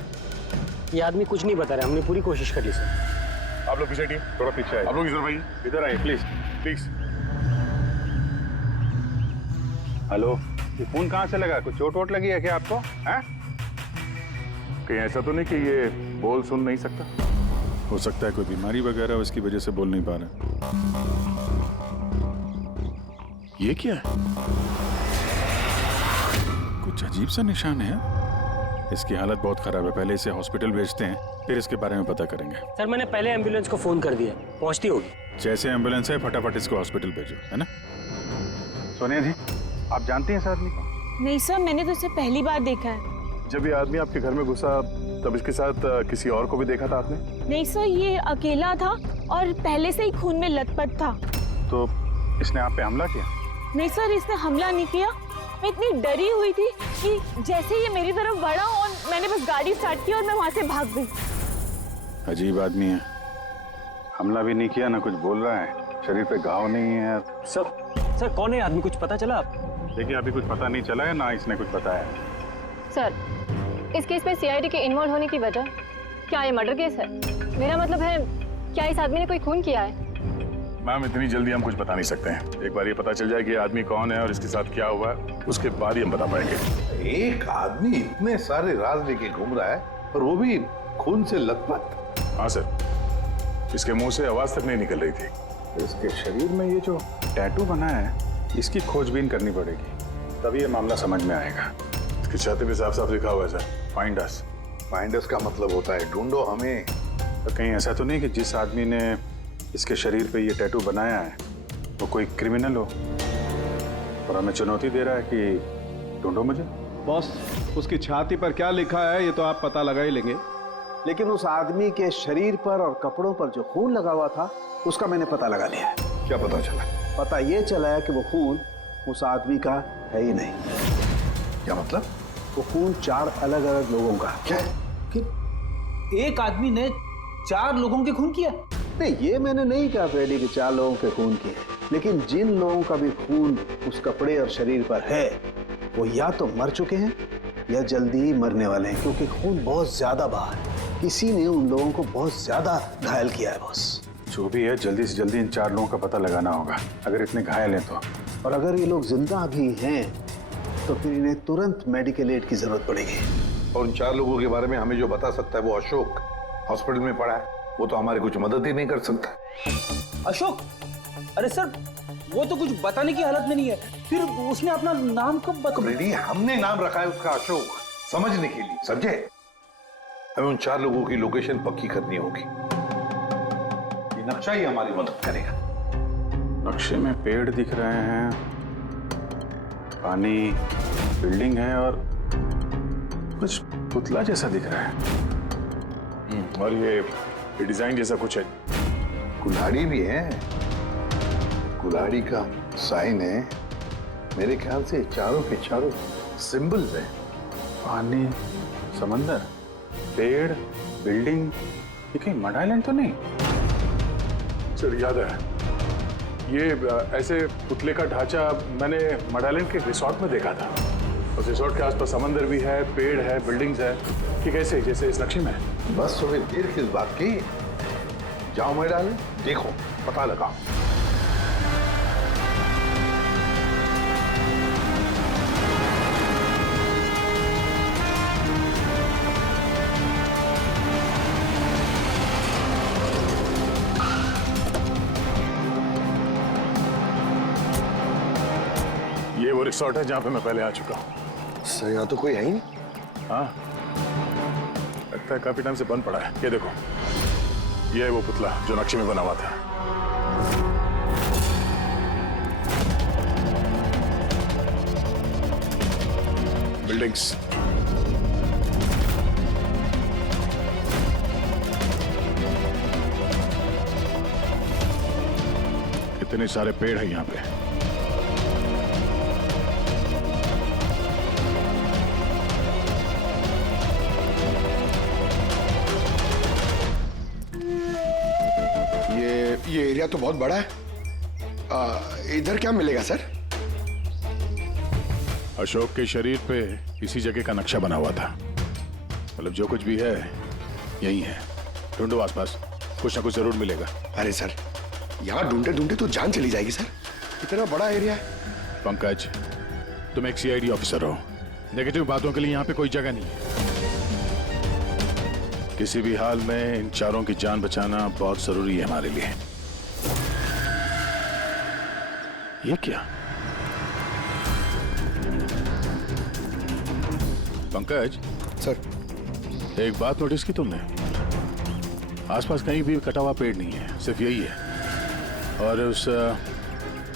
ये आदमी कुछ नहीं बता रहा, हमने पूरी कोशिश कर ली सर। आप लोग पीछे हटिए, थोड़ा पीछे आइए। आप लोग इधर आइए प्लीज प्लीज। हेलो, ये फोन कहाँ से लगा? कुछ चोट वोट लगी है क्या आपको? हैं? कहीं ऐसा तो नहीं कि ये बोल सुन नहीं सकता? हो सकता है कोई बीमारी वगैरह उसकी वजह से बोल नहीं पा रहे। ये क्या है? कुछ अजीब सा निशान है। इसकी हालत बहुत खराब है, पहले इसे हॉस्पिटल भेजते हैं, फिर इसके बारे में पता करेंगे। सर, मैंने पहले एम्बुलेंस को फोन कर दिया, पहुंचती होगी। जैसे एम्बुलेंस है फटाफट इसको हॉस्पिटल भेजो, है ना? सोनिया जी, आप जानती हैं इस आदमी को? नहीं सर, मैंने तो इसे पहली बार देखा है। जब ये आदमी आपके घर में घुसा तब इसके साथ किसी और को भी देखा था आपने? नहीं सर, ये अकेला था और पहले से ही खून में लथपथ था। तो इसने आप पे हमला किया? नहीं सर, इसने हमला नहीं किया। मैं इतनी डरी हुई थी कि जैसे ये मेरी तरफ बढ़ा और मैंने बस गाड़ी स्टार्ट की और मैं वहां से भाग गई। अजीब आदमी है। हमला भी नहीं किया, ना कुछ बोल रहा है, शरीर पे घाव नहीं है। सर कौन है आदमी, कुछ पता चला आप? देखिए, अभी कुछ पता नहीं चला है, ना इसने कुछ बताया। सर, इस केस में सीआईडी के इन्वॉल्व होने की वजह क्या ये मर्डर केस है? मेरा मतलब है, क्या इस आदमी ने कोई खून किया है? मैम, इतनी जल्दी हम कुछ बता नहीं सकते हैं। एक बार ये पता चल जाए कि ये आदमी कौन है और इसके साथ क्या हुआ है, उसके बाद ही हम बता पाएंगे। एक आदमी इतने सारे राज लेके घूम रहा है और वो भी खून से लथपथ। हाँ सर, इसके मुंह से आवाज तक नहीं निकल रही थी। इसके शरीर में ये जो टैटू बना है, इसकी खोजबीन करनी पड़ेगी, तभी ये मामला समझ में आएगा। इसकी छाती पे साफ साफ लिखा हुआ है sir, find us. Find us का मतलब होता है ढूंढो हमें। तो कहीं ऐसा तो नहीं कि जिस आदमी ने इसके शरीर पे ये टैटू बनाया है वो कोई क्रिमिनल हो और हमें चुनौती दे रहा है कि ढूंढो मुझे? बॉस, उसकी छाती पर क्या लिखा है ये तो आप पता लगा ही लेंगे, लेकिन उस आदमी के शरीर पर और कपड़ों पर जो खून लगा हुआ था उसका मैंने पता लगा लिया है। क्या पता चला? पता ये चला है कि वो खून उस आदमी का है ही नहीं। क्या मतलब? वो खून 4 अलग अलग लोगों का। क्या? एक आदमी ने 4 लोगों के खून किया? नहीं, ये मैंने नहीं कहा फ्रेडी कि 4 लोगों के खून किए, लेकिन जिन लोगों का भी खून उस कपड़े और शरीर पर है वो या तो मर चुके हैं या जल्दी ही मरने वाले हैं, क्योंकि खून बहुत ज्यादा बहा है। किसी ने उन लोगों को बहुत ज्यादा घायल किया है बॉस। जो भी है, जल्दी से जल्दी इन 4 लोगों का पता लगाना होगा, अगर इतने घायल हैं तो। और अगर ये लोग जिंदा भी हैं तो फिर इन्हें तुरंत मेडिकल एड की जरूरत पड़ेगी। और उन 4 लोगों के बारे में हमें जो बता सकता है वो अशोक, हॉस्पिटल में पड़ा है, वो तो हमारी कुछ मदद ही नहीं कर सकता। अशोक? अरे सर, वो तो कुछ बताने की हालत में नहीं है, फिर उसने अपना नाम कब बता? हमने नाम रखा है उसका अशोक, समझने के लिए, समझे? हमें उन 4 लोगों की लोकेशन पक्की करनी होगी। ये नक्शा ही हमारी मदद करेगा। नक्शे में पेड़ दिख रहे हैं, पानी, बिल्डिंग है और कुछ पुतला जैसा दिख रहा है। और ये डिजाइन जैसा कुछ है। कुल्हाड़ी भी है, कुल्हाड़ी का साइन है। मेरे ख्याल से चारों के चारों सिंबल्स हैं। पानी, समंदर, पेड़, बिल्डिंग, ये कहीं मड आइलैंड तो नहीं? सर याद है, ये ऐसे पुतले का ढांचा मैंने मड आइलैंड के रिसोर्ट में देखा था। उस रिसोर्ट के आसपास समंदर भी है, पेड़ है, बिल्डिंग्स है, कि कैसे जैसे इस नक्शे में है। बस तुम्हें देर किस बात की? जाओ मैं डाले, देखो, पता लगाओ। ये वो रिसोर्ट है जहां पे मैं पहले आ चुका हूँ। सर, यहाँ तो कोई है ही नहीं। हाँ, लगता है काफी टाइम से बंद पड़ा है। ये देखो, ये है वो पुतला जो नक्शे में बना हुआ था। बिल्डिंग्स, कितने सारे पेड़ हैं यहाँ पे। ये एरिया तो बहुत बड़ा है। इधर क्या मिलेगा सर? अशोक के शरीर पे इसी जगह का नक्शा बना हुआ था। मतलब जो कुछ भी है यही है। ढूंढो आसपास, कुछ ना कुछ जरूर मिलेगा। अरे सर, यहाँ ढूंढते ढूंढते तो जान चली जाएगी सर, इतना बड़ा एरिया है। पंकज, तुम एक सीआईडी ऑफिसर हो, नेगेटिव बातों के लिए यहाँ पे कोई जगह नहीं है। किसी भी हाल में इन चारों की जान बचाना बहुत जरूरी है हमारे लिए। ये क्या? पंकज सर, एक बात नोटिस की तुमने? आसपास कहीं भी कटा हुआ पेड़ नहीं है, सिर्फ यही है। और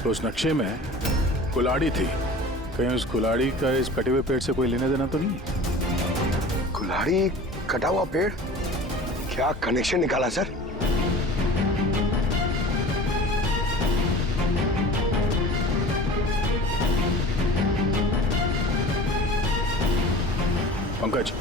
उस नक्शे में कुल्हाड़ी थी। कहीं उस कुल्हाड़ी का इस कटे हुए पेड़ से कोई लेना देना तो नहीं? कुल्हाड़ी, कटा हुआ पेड़, क्या कनेक्शन निकाला सर? पंकज,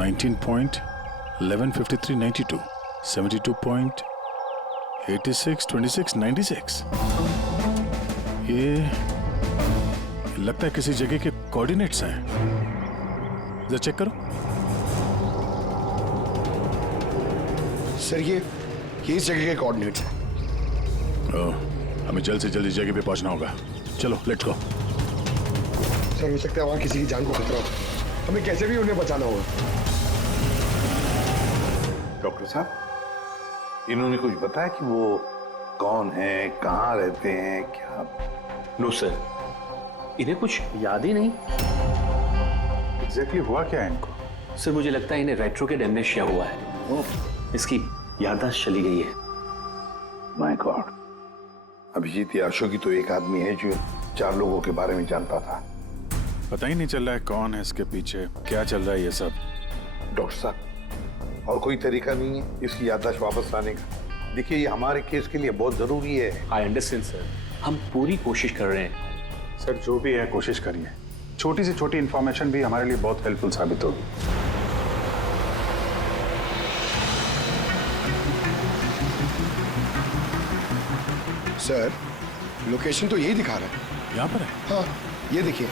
$19.1153.92, 72.862696। ये लगता है किसी जगह के कोऑर्डिनेट्स हैं। जरा चेक करो। सर, ये इस जगह के कोऑर्डिनेट्स हैं। ओह, हमें जल्द से जल्द इस जगह पे पहुंचना होगा। चलो लेट्स गो। सर, हो सकता है वहां किसी की जान को खतरा हो, हमें कैसे भी उन्हें बचाना होगा। डॉक्टर साहब, इन्होंने कुछ बताया कि वो कौन है, कहाँ रहते हैं, क्या? नो सर, इन्हें कुछ याद ही नहीं। एग्जैक्टली हुआ क्या है इनको? सर, मुझे लगता है इन्हें रेट्रोकेड एमनेशिया हुआ है। इसकी याददाश्त चली गई है। माय गॉड, अभिजीत या अशोक ही तो एक आदमी है जो 4 लोगों के बारे में जानता था। पता ही नहीं चल रहा है कौन है इसके पीछे, क्या चल रहा है ये सब। डॉक्टर साहब, और कोई तरीका नहीं है इसकी याददाश्त वापस लाने का? देखिए, ये हमारे केस के लिए बहुत जरूरी है। आई अंडरस्टैंड सर, हम पूरी कोशिश कर रहे हैं। सर, जो भी है कोशिश करिए। छोटी से छोटी इंफॉर्मेशन भी हमारे लिए बहुत हेल्पफुल साबित होगी। सर, लोकेशन तो यही दिखा रहा है। यहाँ पर है? हाँ, ये देखिए।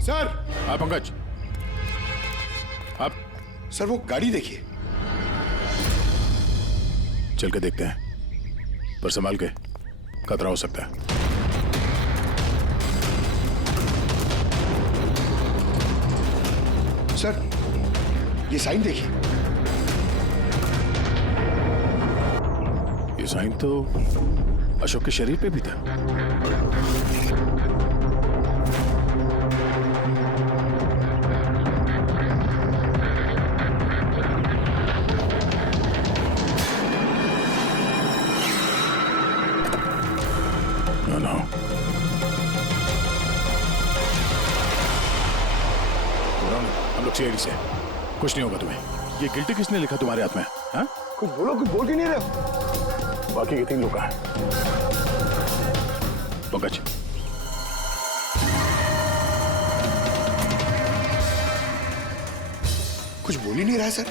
सर। हाँ पंकज, आप? सर, वो गाड़ी देखिए। चल के देखते हैं, पर संभाल के, खतरा हो सकता है। सर, ये साइन देखिए। ये साइन तो अशोक के शरीर पे भी था। हम लोग सीआईडी से। कुछ नहीं होगा तुम्हें। ये गिल्टी किसने लिखा तुम्हारे हाथ में? हाँ? कुछ बोलो, कुछ बोल ही नहीं रहे। बाकी के 3 लोग कहाँ हैं? पंकज, कुछ बोल ही नहीं रहा है सर।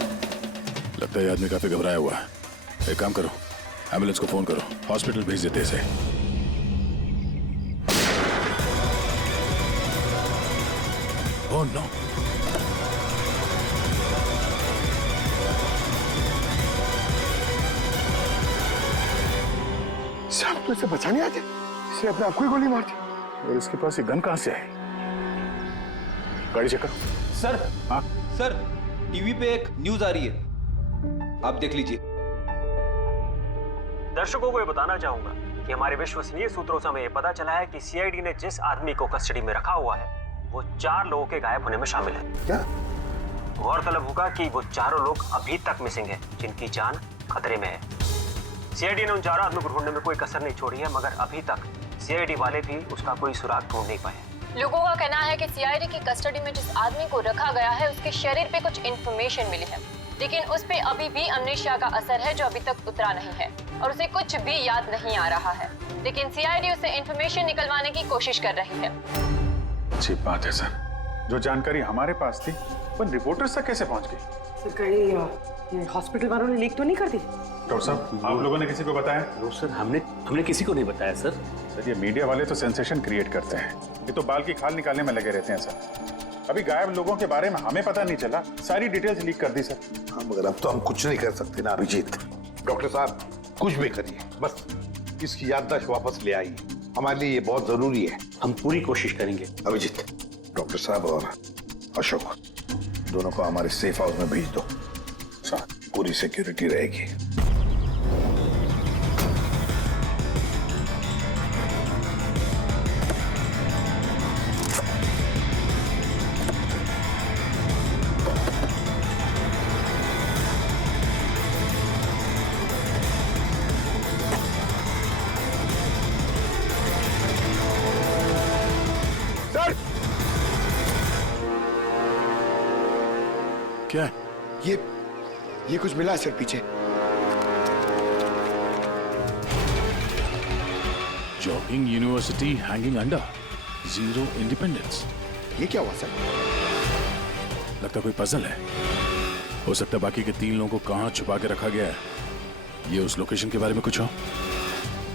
लगता है आदमी काफी घबराया हुआ है। एक काम करो, एम्बुलेंस को फोन करो, हॉस्पिटल भेज देते इसे। Oh no. साहब, तो इसे बचाने आते, इसने अपने आप को ही गोली मार दी। और इसके पास ये गन कहां से आई? गाड़ी चेक करो। सर। हाँ सर, टीवी पे एक न्यूज आ रही है, आप देख लीजिए। दर्शकों को ये बताना चाहूंगा कि हमारे विश्वसनीय सूत्रों से हमें ये पता चला है कि सीआईडी ने जिस आदमी को कस्टडी में रखा हुआ है वो 4 लोगों के गायब होने में शामिल है। क्या? गौरतलब होगा कि वो चारों लोग अभी तक मिसिंग हैं, जिनकी जान खतरे में है। सीआईडी ने उन चारों आदमियों को ढूंढने में कोई कसर नहीं छोड़ी है, मगर अभी तक सीआईडी वाले भी उसका कोई सुराग ढूंढ नहीं पाए। लोगों का कहना है कि सीआईडी की कस्टडी में जिस आदमी को रखा गया है उसके शरीर पे कुछ इन्फॉर्मेशन मिली है, लेकिन उस पे अभी भी अमनेशिया का असर है जो अभी तक उतरा नहीं है और उसे कुछ भी याद नहीं आ रहा है। लेकिन सीआईडी उसे इन्फॉर्मेशन निकलवाने की कोशिश कर रही है। अच्छी बात है सर, जो जानकारी हमारे पास थी वो रिपोर्टर्स तक कैसे पहुंच गई? कहीं हॉस्पिटल वालों ने लीक तो नहीं कर दी? डॉक्टर साहब, आप लोगों ने किसी को बताया? नो सर, हमने किसी को नहीं बताया सर। सर, ये मीडिया वाले तो सेंसेशन क्रिएट करते हैं, ये तो बाल की खाल निकालने में लगे रहते हैं सर। अभी गायब लोगों के बारे में हमें पता नहीं चला, सारी डिटेल्स लीक कर दी सर। हाँ, मगर अब तो हम कुछ नहीं कर सकते ना अभिजीत। डॉक्टर साहब, कुछ भी करिए, बस इसकी याददाश्त वापस ले आइए, हमारे लिए ये बहुत जरूरी है। हम पूरी कोशिश करेंगे। अभिजीत, डॉक्टर साहब और अशोक दोनों को हमारे सेफ हाउस में भेज दो, पूरी सिक्योरिटी रहेगी। क्या है? ये कुछ मिला है सर पीछे। Jogging university hanging under, zero independence. ये क्या हुआ सर? लगता कोई पजल है। हो सकता है बाकी के 3 लोगों को कहां छुपा के रखा गया है। ये उस लोकेशन के बारे में कुछ हो?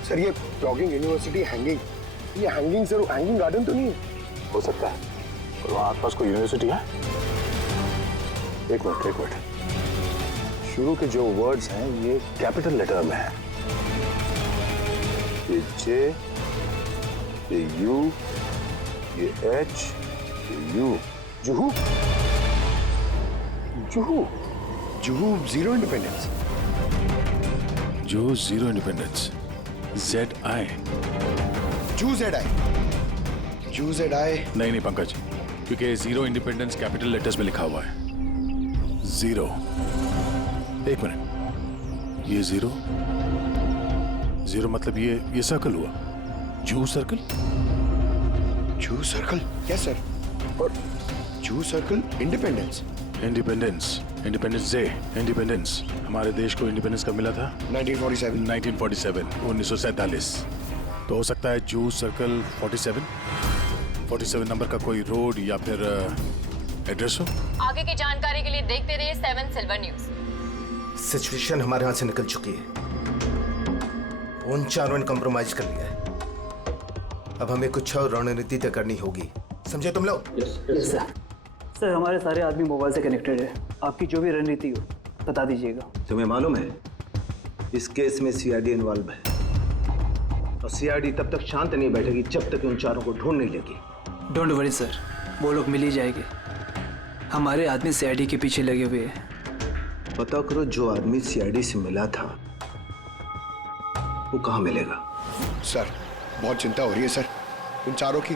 सर, ये जॉगिंग यूनिवर्सिटी हैंगिंग, ये हैंगिंग सर हैंगिंग गार्डन तो नहीं है? हो सकता है, और वहां आसपास कोई यूनिवर्सिटी है। एक मिनट, शुरू के जो वर्ड्स हैं ये कैपिटल लेटर में है। ये जे, ये यू, ये एच, ये you. Juhu, Juhu, Juhu zero independence. Juhu zero independence, ZI। जू ZI, जू ZI। नहीं पंकज, क्योंकि जीरो इंडिपेंडेंस कैपिटल लेटर्स में लिखा हुआ है। जीरो, एक मिनट, ये जीरो मतलब ये सर्कल हुआ, जू सर्कल। जू सर्कल? Yes sir. और जू सर्कल इंडिपेंडेंस डे। इंडिपेंडेंस, हमारे देश को इंडिपेंडेंस कब मिला था? 1947। 1947। तो हो सकता है जू सर्कल 47 नंबर का कोई रोड या फिर एड्रेस हो। आगे की जानकारी के लिए देखते रहिए 7 सिल्वर न्यूज। सिचुएशन हमारे हाथ से निकल चुकी है, उन चारों ने कंप्रोमाइज कर लिया है। अब हमें कुछ और रणनीति तय करनी होगी, समझे तुम लोग? Yes sir. सर, हमारे सारे आदमी मोबाइल से कनेक्टेड है, आपकी जो भी रणनीति हो बता दीजिएगा। तुम्हें मालूम है इस केस में सीआईडी इन्वॉल्व है, और सीआईडी तब तक शांत नहीं बैठेगी जब तक उन चारों को ढूंढ नहीं लेगी। डोंट वरी सर, वो लोग मिल ही जाएंगे। हमारे आदमी सीआईडी के पीछे लगे हुए हैं। पता करो जो आदमी सीआईडी से मिला था वो कहाँ मिलेगा। सर, बहुत चिंता हो रही है सर, उन चारों की।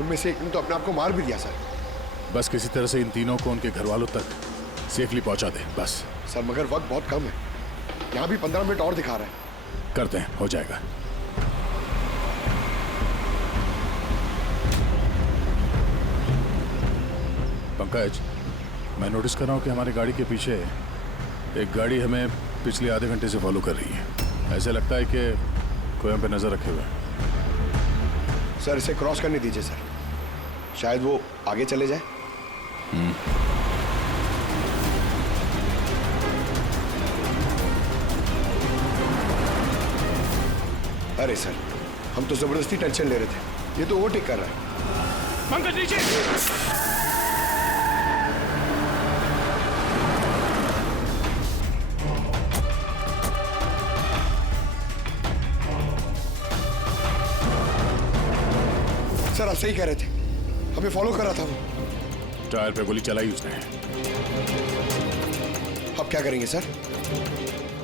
उनमें से एक ने तो अपने आप को मार भी दिया सर। बस किसी तरह से इन तीनों को उनके घर वालों तक सेफली पहुंचा दे बस। सर, मगर वक्त बहुत कम है, यहाँ भी 15 मिनट और दिखा रहा है। करते हैं, हो जाएगा। पंकज, मैं नोटिस कर रहा हूँ कि हमारी गाड़ी के पीछे एक गाड़ी हमें पिछले आधे घंटे से फॉलो कर रही है। ऐसे लगता है कि कोई हम पे नजर रखे हुए है। सर, इसे क्रॉस करने दीजिए सर, शायद वो आगे चले जाए। अरे सर, हम तो जबरदस्ती टेंशन ले रहे थे, ये तो ओवरटेक कर रहा है। पंकज नीचे। सर, आप सही कह रहे थे, हमें फॉलो कर रहा था वो। टायर पे गोली चलाई उसने। अब क्या करेंगे सर?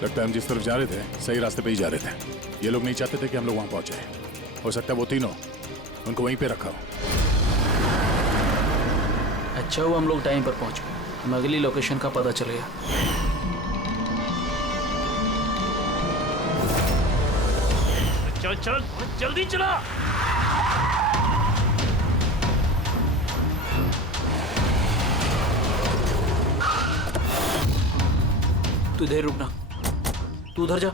लगता है हम जिस तरफ जा रहे थे सही रास्ते पे ही जा रहे थे। ये लोग नहीं चाहते थे कि हम लोग वहां पहुंचे। हो सकता है वो तीनों उनको वहीं पे रखा हो। अच्छा हुआ हम लोग टाइम पर पहुंच गए, हमें अगली लोकेशन का पता चल गया। चल चल जल्दी चला। तू इधर रुकना, तू उधर जा।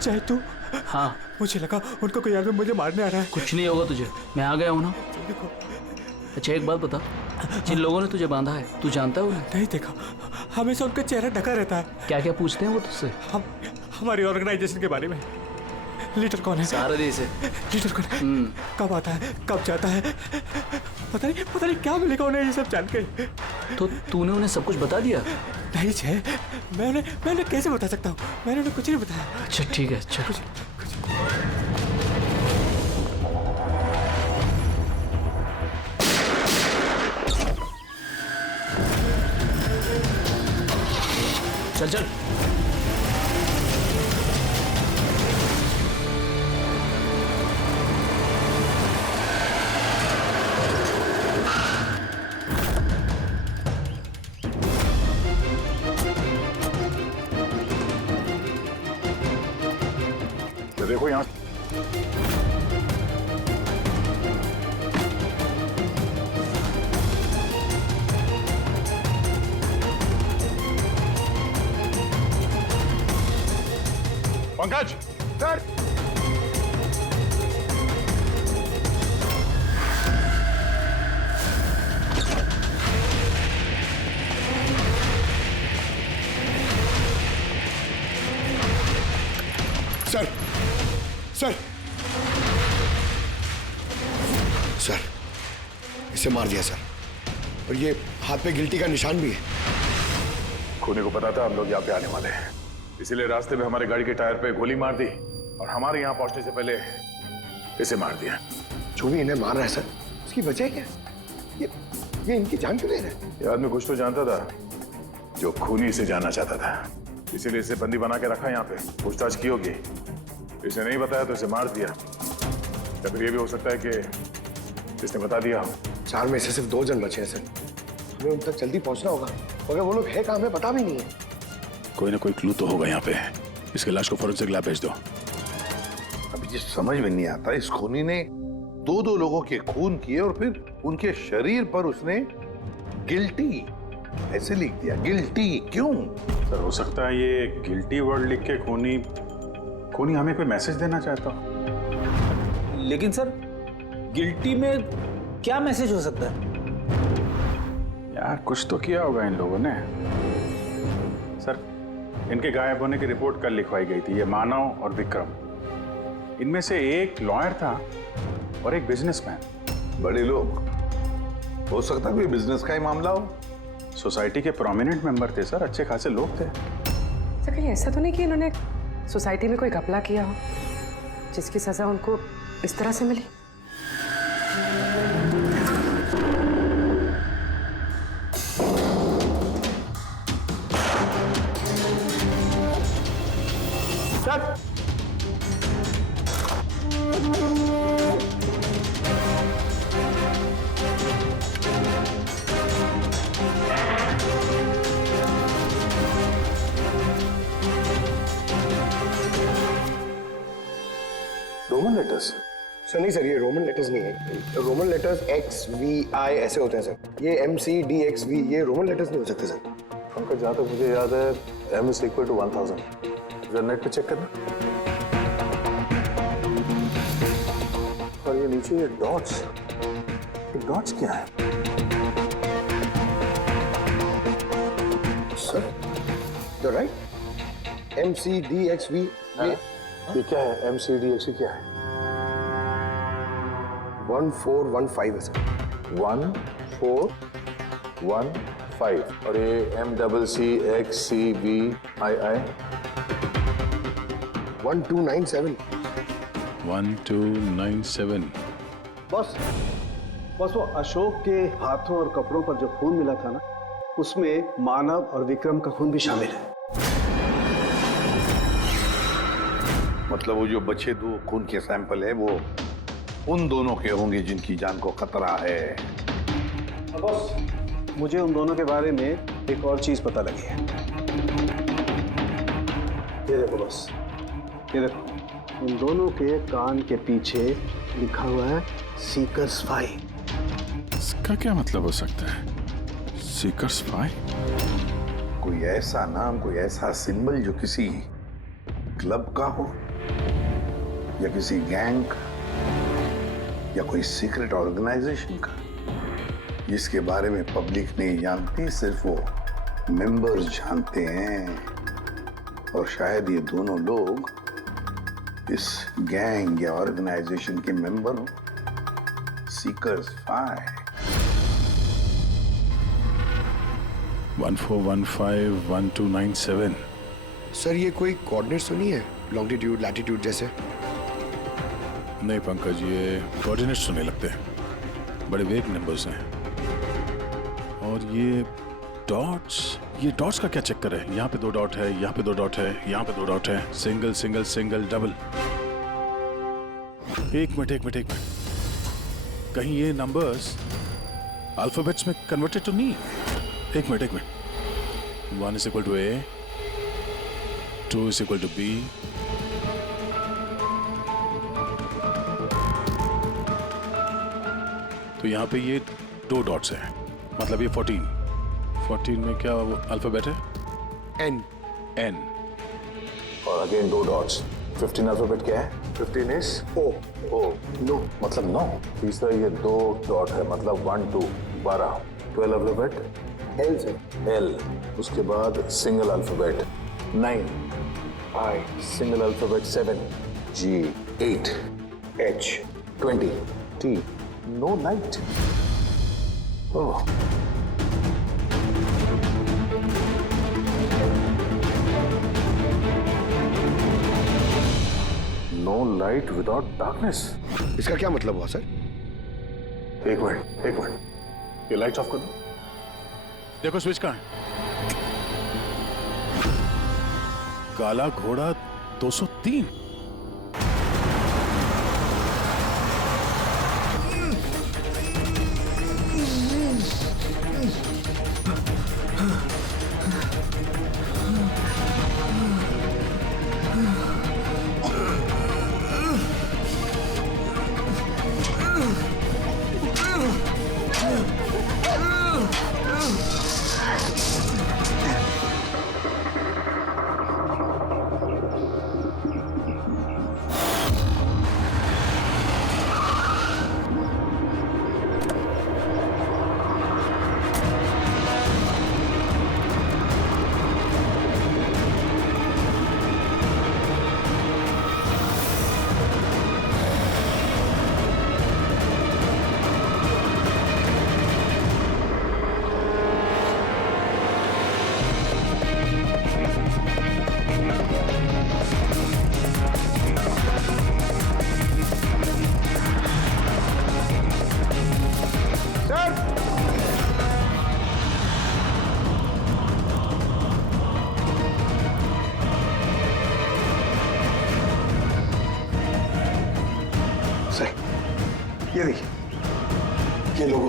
चाहे तू। हाँ मुझे लगा उनको कोई आदमी मुझे मारने आ रहा है। कुछ नहीं होगा तुझे, मैं आ गया हूँ ना। अच्छा एक बात बता, जिन लोगों ने तुझे बांधा है तू जानता है उन्हें? नहीं देखा, हमेशा उनका चेहरा ढका रहता है। क्या क्या पूछते हैं वो तुझसे? हमारी ऑर्गेनाइजेशन के बारे में। लीडर कौन है? सारा देश है। लीडर कौन है? कब आता है, कब जाता है? पता नहीं क्या मिलेगा उन्हें ये सब जान के। तो तूने उन्हें सब कुछ बता दिया? नहीं जय, मैं उन्हें कैसे बता सकता हूँ? मैंने उन्हें कुछ नहीं बताया। अच्छा ठीक है, अच्छा चल चल। तो देखो यहाँ Pankaj sir. Sir sir sir इसे मार दिया सर, और ये हाथ पे गिल्टी का निशान भी है। खूनी को पता था हम लोग यहाँ पे आने वाले हैं, इसीलिए रास्ते में हमारे गाड़ी के टायर पे गोली मार दी और हमारे यहाँ पहुंचने से पहले इसे मार दिया। जो भी इन्हें मार रहा है सर, उसकी वजह क्या? ये इनकी जान क्यों ले रहे हैं? ये आदमी कुछ तो जानता था जो खूनी इसे जानना चाहता था, इसीलिए इसे बंदी बना के रखा यहाँ पे। पूछताछ की होगी, इसे नहीं बताया तो इसे मार दिया, या फिर ये भी हो सकता है कि इसने बता दिया हो। 4 में से सिर्फ 2 जन बचे हैं सर, हमें उन तक जल्दी पहुंचना होगा, मगर वो लोग है कहाँ हमें पता भी नहीं है। कोई ना कोई क्लू तो होगा यहाँ पे। इसके लाश को फॉरेंसिक लैब भेज दो। अभी ये समझ में नहीं आता, इस खूनी ने 2 लोगों के खून किए और फिर उनके शरीर पर उसने गिल्टी ऐसे लिख दिया। गिल्टी क्यों? सर हो सकता है ये गिल्टी वर्ड लिख के खूनी हमें कोई मैसेज देना चाहता हो। लेकिन सर गिल्टी में क्या मैसेज हो सकता है? यार कुछ तो किया होगा इन लोगों ने। सर इनके गायब होने की रिपोर्ट कल लिखवाई गई थी। ये मानव और विक्रम, इनमें से एक लॉयर था और एक बिजनेसमैन। बड़े लोग, हो सकता है कोई बिजनेस का ही मामला हो। सोसाइटी के प्रोमिनेंट मेंबर थे सर, अच्छे खासे लोग थे। सर कहीं ऐसा तो नहीं कि इन्होंने सोसाइटी में कोई घपला किया हो जिसकी सजा उनको इस तरह से मिली? Sir Roman letters? सर नहीं सर, ये रोमन लेटर्स नहीं है। रोमन लेटर्स XVI ऐसे होते हैं सर। ये MCDXV ये रोमन लेटर्स नहीं हो सकते सर। उनका जहाँ तक मुझे याद है M is equal to 1000। जरा नेट पे चेक करना। और ये नीचे ये डॉट्स क्या है? सर you're right, MCDXV ये क्या है? MCDXV क्या है? 1415 है सर। 1415 और ये MCCXCVII 1297। 1297। बस वो अशोक के हाथों और कपड़ों पर जो खून मिला था ना, उसमें मानव और विक्रम का खून भी शामिल है। मतलब वो जो बचे दो खून के सैंपल है वो उन दोनों के होंगे जिनकी जान को खतरा है। बॉस, मुझे उन दोनों के बारे में एक और चीज पता लगी है। ये देखो बॉस, ये देखो, उन दोनों के कान के पीछे लिखा हुआ है सीकर्स 5। इसका क्या मतलब हो सकता है? सीकर्स 5? कोई ऐसा नाम, कोई ऐसा सिंबल जो किसी क्लब का हो या किसी गैंग का या कोई सीक्रेट ऑर्गेनाइजेशन का, जिसके बारे में पब्लिक नहीं जानती, सिर्फ वो मेंबर्स जानते हैं। और शायद ये दोनों लोग इस गैंग या ऑर्गेनाइजेशन के मेंबर हो। सीकर्स 5। 14151297। सर ये कोई कोऑर्डिनेट्स तो नहीं है, लॉन्गिट्यूड लैटिट्यूड जैसे? नहीं पंकज, ये कोऑर्डिनेट्स तो नहीं लगते, बड़े वेग नंबर्स हैं। और ये डॉट्स का क्या चक्कर है? यहाँ पे 2 डॉट है, यहाँ पे 2 डॉट है, यहाँ पे 2 डॉट है, सिंगल सिंगल सिंगल डबल। एक मिनट, कहीं ये नंबर्स अल्फाबेट्स में कन्वर्टेड तो नहीं? एक minute. 1 is equal to A, 2 is equal to B, तो यहाँ पे ये 2 डॉट्स हैं, मतलब ये 14 में क्या वो अल्फाबेट है? N। और अगेन 2 डॉट्स। 15 अल्फाबेट क्या है? 15 इज O। नो मतलब 9। तीसरा ये 2 डॉट है, मतलब 1 2 12। 12 अल्फाबेट L से L। उसके बाद single alphabet 9 I। Single alphabet 7 G। 8 H। 20 T। No night. Oh, no light without darkness. इसका क्या मतलब हुआ सर? एक मिनट, ये लाइट ऑफ कर दो। देखो स्विच कहाँ है? काला घोड़ा 203। ये देखिए, ये लोगो।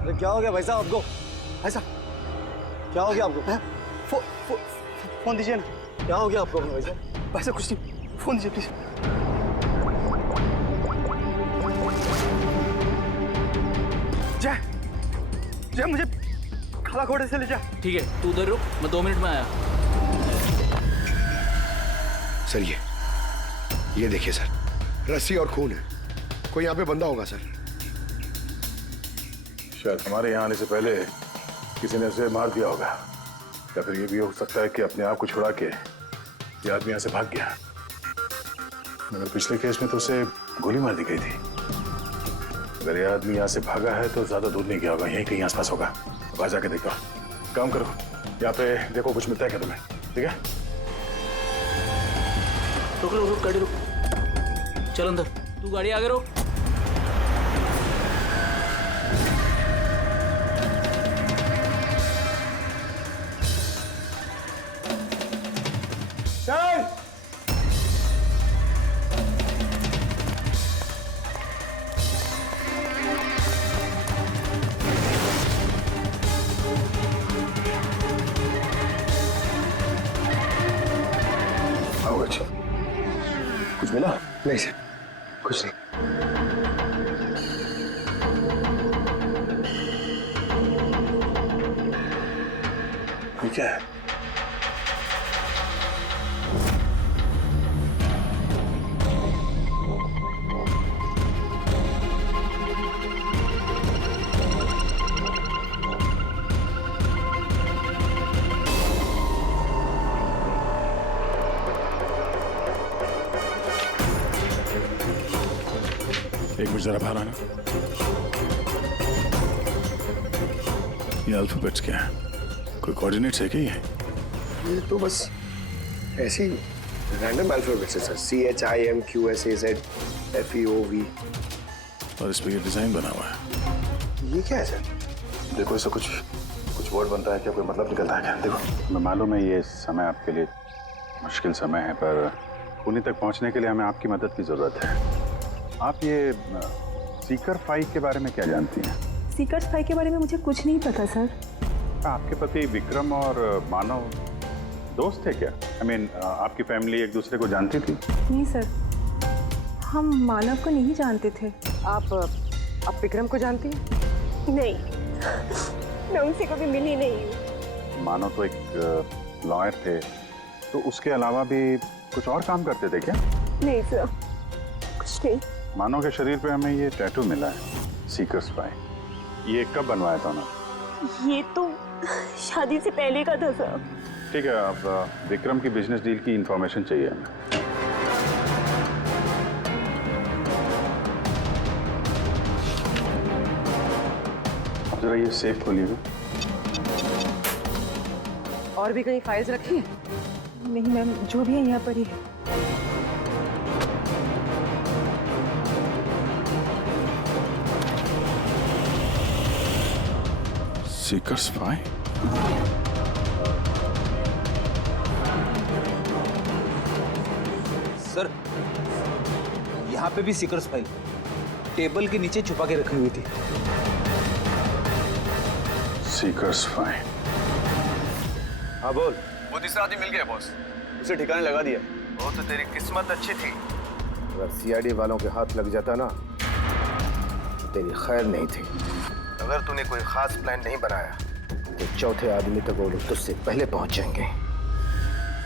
अरे क्या हो गया भाई साहब आपको? ऐसा क्या हो गया आपको? फोन दीजिए ना। क्या हो गया आपको भाई साहब? ऐसा कुछ नहीं, फोन दीजिए प्लीज। जय मुझे खाला घोड़े से ले जा। ठीक है, तू उधर रुक, मैं 2 मिनट में आया। सर ये देखिए सर, रस्सी और खून है। कोई यहाँ पे बंदा होगा सर। शायद हमारे यहाँ आने से पहले किसी ने उसे मार दिया होगा, या फिर ये भी हो सकता है कि अपने आप को छुड़ा के ये आदमी यहाँ से भाग गया। मगर पिछले केस में तो उसे गोली मार दी गई थी। अगर ये आदमी यहाँ से भागा है तो ज्यादा दूर नहीं गया होगा, यहीं कहीं आसपास होगा। वहां जाके देखो। काम करो, यहाँ पे देखो कुछ मिलता है क्या तुम्हें? ठीक है, रुक गाड़ी रुक। चल अंदर, तू गाड़ी आगे रोक। मिला? नहीं सर, कुछ नहीं। ये क्या है? एक मिनट जरा बाहर आना। ये अल्फाबेट्स क्या है? कोई कोऑर्डिनेट्स है क्या ये? ये तो बस ऐसी रैंडम अल्फाबेट्स है सर। CHIMQSAZFEOV। और इस पे ये डिजाइन बना हुआ है। ये क्या है सर? देखो, इससे कुछ वर्ड बनता है क्या? कोई मतलब निकलता है क्या? देखो, मैं मालूम है ये समय आपके लिए मुश्किल समय है, पर पुणे तक पहुंचने के लिए हमें आपकी मदद की जरूरत है। आप ये सीकर 5 के बारे में क्या जानती हैं? सीकर्स 5 के बारे में मुझे कुछ नहीं पता सर। आपके पति विक्रम और मानव दोस्त थे क्या? I mean, आपकी फैमिली एक दूसरे को जानती थी? नहीं सर, हम मानव को नहीं जानते थे। आप विक्रम को जानती हैं? नहीं, मैं उनसे कभी मिली नहीं हूँ। मानव तो एक लॉयर थे, तो उसके अलावा भी कुछ और काम करते थे क्या? नहीं सर, कुछ नहीं। मानव के शरीर पे हमें ये टैटू मिला है, सीकर्स 5। ये कब बनवाया था उन्होंने? ये तो शादी से पहले का था सर। ठीक है, अब विक्रम की बिजनेस डील की इंफॉर्मेशन चाहिए हमें। अब जरा ये सेफ खोलिएगा। और भी कहीं फाइल्स रखी हैं? नहीं मैम, जो भी है यहाँ पर ही है। सीकर्स 5? सर, यहाँ पे भी सीकर्स फाइल टेबल के नीचे छुपा के रखी हुई थी। सीकर्स 5। हाँ बोल। वो तीसरा आदमी मिल गया बॉस, उसे ठिकाने लगा दिया। वो तो तेरी किस्मत अच्छी थी, अगर सीआईडी वालों के हाथ लग जाता ना तो तेरी खैर नहीं थी। अगर तूने कोई खास प्लान नहीं बनाया तो चौथे आदमी तक वो लोग तुझसे पहले पहुंच जाएंगे।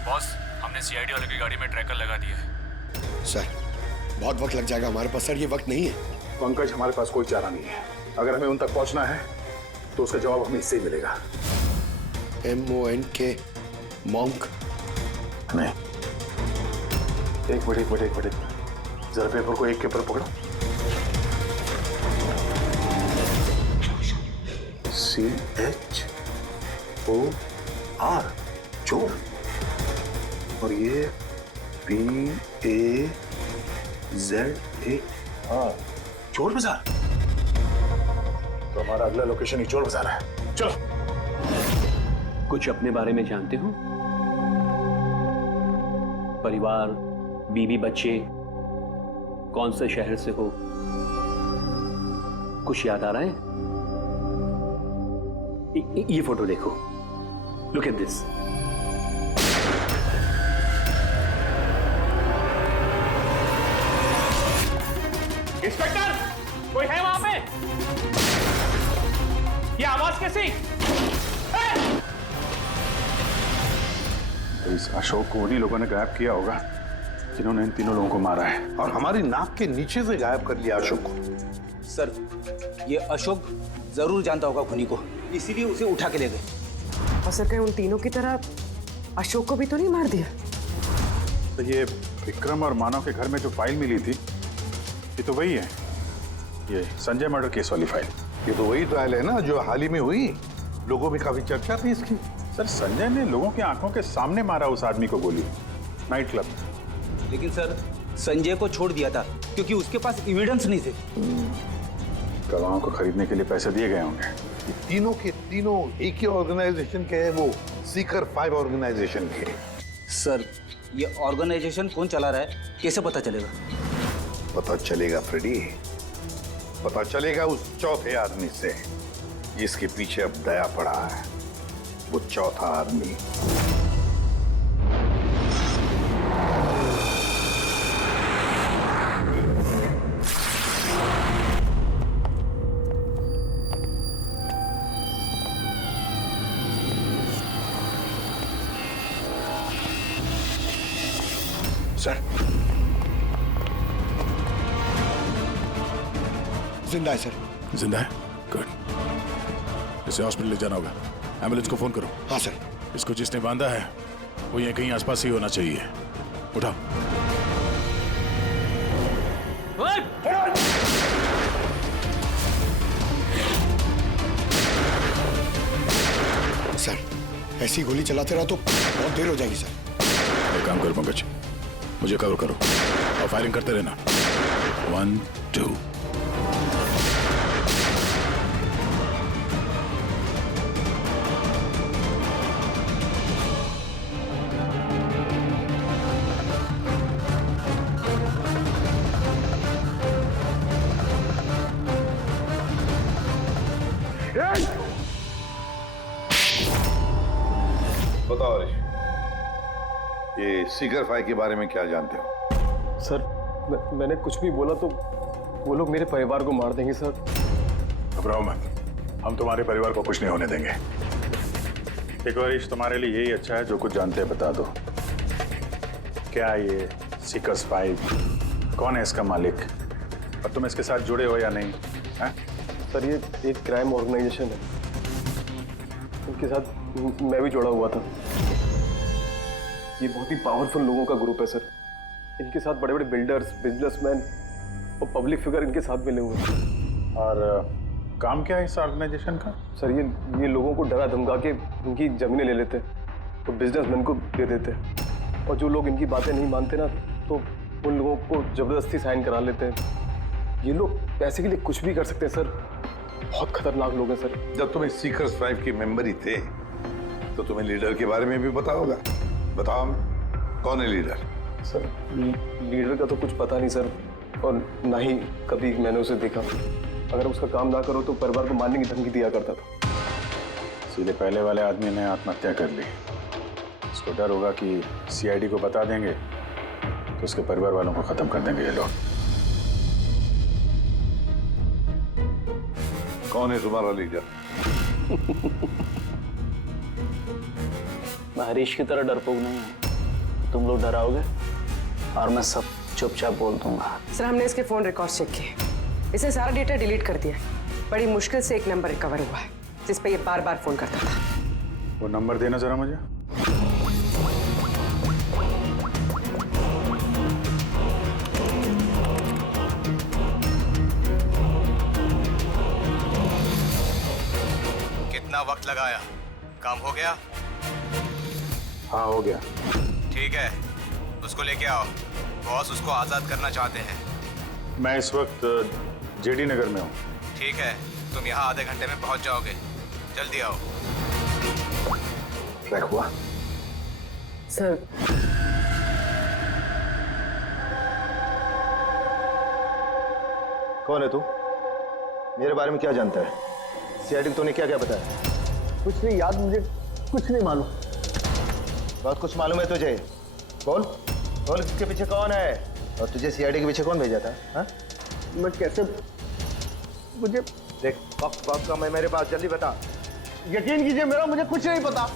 बॉस, हमने सीआईडी वालों की गाड़ी में ट्रैकर लगा दिया है। सर, बहुत वक्त लग जाएगा हमारे पास। सर, ये वक्त नहीं है। पंकज, हमारे पास कोई चारा नहीं है। अगर हमें उन तक पहुंचना है तो उसका जवाब हमें इससे ही मिलेगा। MONK monk? नहीं, एक मिनट, जरा पेपर को एक के ऊपर पकड़ो। CHOR, चोर। और ये BAZAR, चोर बाजार। तो हमारा अगला लोकेशन ही चोर बाजार है। चलो। कुछ अपने बारे में जानते हो? परिवार, बीवी, बच्चे, कौन से शहर से हो? कुछ याद आ रहा है? ये फोटो देखो, लुक एट दिस। इंस्पेक्टर, कोई है वहां पे? ये आवाज कैसी? तो इस अशोक को उन्हीं लोगों ने गायब किया होगा जिन्होंने इन तीनों लोगों को मारा है, और हमारी नाक के नीचे से गायब कर लिया अशोक को। सर, ये अशोक जरूर जानता होगा खुनी को, इसीलिए उसे उठा के ले गए। और सर, कहीं उन तीनों की तरह अशोक को भी तो नहीं मार दिया? तो ये विक्रम और मानव के घर में जो फाइल मिली थी, ये तो वही है, ये संजय मर्डर केस वाली फाइल। ये तो वही ट्रायल है ना जो हाल ही में हुई। लोगों में काफी चर्चा थी इसकी। सर, संजय ने लोगों की आंखों के सामने मारा उस आदमी को गोली, नाइट क्लब। लेकिन सर, संजय को छोड़ दिया था क्योंकि उसके पास एविडेंस नहीं थे। गवाहों को खरीदने के लिए पैसे दिए गए होंगे। ये तीनों के तीनों एक ही ऑर्गेनाइजेशन के हैं, वो सीकर 5 ऑर्गेनाइजेशन के। सर, ये ऑर्गेनाइजेशन कौन चला रहा है, कैसे पता चलेगा? पता चलेगा फ्रेडी, पता चलेगा उस चौथे आदमी से जिसके पीछे अब दया पड़ा है। वो चौथा आदमी सर जिंदा है सर। जिंदा है? गुड। इसे हॉस्पिटल ले जाना होगा। एम्बुलेंस को फोन करो। हाँ सर। इसको जिसने बांधा है वो यहीं कहीं आसपास ही होना चाहिए। उठाओ। सर ऐसी गोली चलाते रहा तो बहुत देर हो जाएगी सर। एक काम करो पंकज, मुझे कवर करो और फायरिंग करते रहना। 1 2। बताओ हरीश, ये सीकर फाई के बारे में क्या जानते हो? सर मैंने कुछ भी बोला तो वो लोग मेरे परिवार को मार देंगे सर। घबराओ मत, हम तुम्हारे परिवार को कुछ नहीं होने देंगे। देखो हरीश, तुम्हारे लिए यही अच्छा है, जो कुछ जानते हैं बता दो। क्या ये सीकर्स फाइव, कौन है इसका मालिक और तुम इसके साथ जुड़े हो या नहीं है? सर ये एक क्राइम ऑर्गेनाइजेशन है, इनके साथ मैं भी जुड़ा हुआ था। ये बहुत ही पावरफुल लोगों का ग्रुप है सर। इनके साथ बड़े बड़े बिल्डर्स, बिजनेसमैन और पब्लिक फिगर इनके साथ मिले हुए हैं। और काम क्या है इस ऑर्गेनाइजेशन का? सर ये लोगों को डरा धमका के इनकी जमीनें ले लेते तो बिजनेसमैन को दे देते, और जो लोग इनकी बातें नहीं मानते ना तो उन लोगों को जबरदस्ती साइन करा लेते हैं। ये लोग पैसे के लिए कुछ भी कर सकते हैं सर। बहुत खतरनाक लोग हैं सर। जब तुम इस सीकर्स फाइव के मेंबर ही थे तो तुम्हें लीडर के बारे में भी पता होगा। बताओ कौन है लीडर? सर लीडर का तो कुछ पता नहीं सर, और ना ही कभी मैंने उसे देखा। अगर उसका काम ना करो तो परिवार को मारने की धमकी दिया करता था। सीधे पहले वाले आदमी ने आत्महत्या कर ली। इसको डर होगा कि सीआईडी को बता देंगे तो उसके परिवार वालों को खत्म कर देंगे ये लोग। कौन है तुम्हारा लीडर? मैं हरीश की तरह डरपोक नहीं हूँ। तुम लोग डराओगे और मैं सब चुपचाप बोल दूंगा। सर हमने इसके फोन रिकॉर्ड चेक किए, इसने सारा डेटा डिलीट कर दिया। बड़ी मुश्किल से एक नंबर रिकवर हुआ है जिस पे ये बार बार फोन करता था। वो नंबर देना जरा मुझे। कितना वक्त लगाया? काम हो गया? हाँ हो गया। ठीक है, उसको लेके आओ। बॉस उसको आजाद करना चाहते हैं। मैं इस वक्त जेडी नगर में हूँ। ठीक है, तुम यहाँ आधे घंटे में पहुँच जाओगे। जल्दी आओ। ट्रैक हुआ? सर कौन है तू? मेरे बारे में क्या जानता है? सीआईडी को तूने क्या क्या बताया? कुछ नहीं याद, मुझे कुछ नहीं मालूम। बहुत कुछ मालूम है तुझे। बोल बोल, इसके पीछे कौन है और तुझे सीआईडी के पीछे कौन भेजा था? हाँ? मैं कैसे, मुझे देख वक्त का मैं मेरे पास, जल्दी बता। यकीन कीजिए मेरा मुझे कुछ नहीं पता।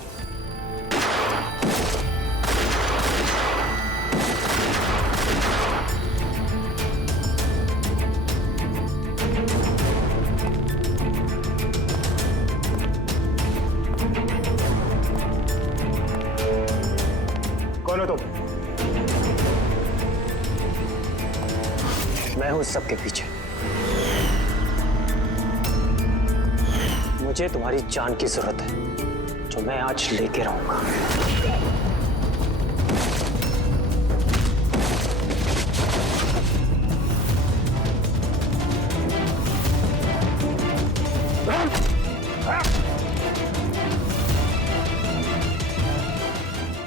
कौन हो तुम? मैं हूं सबके पीछे। मुझे तुम्हारी जान की जरूरत है, जो मैं आज लेके रहूंगा।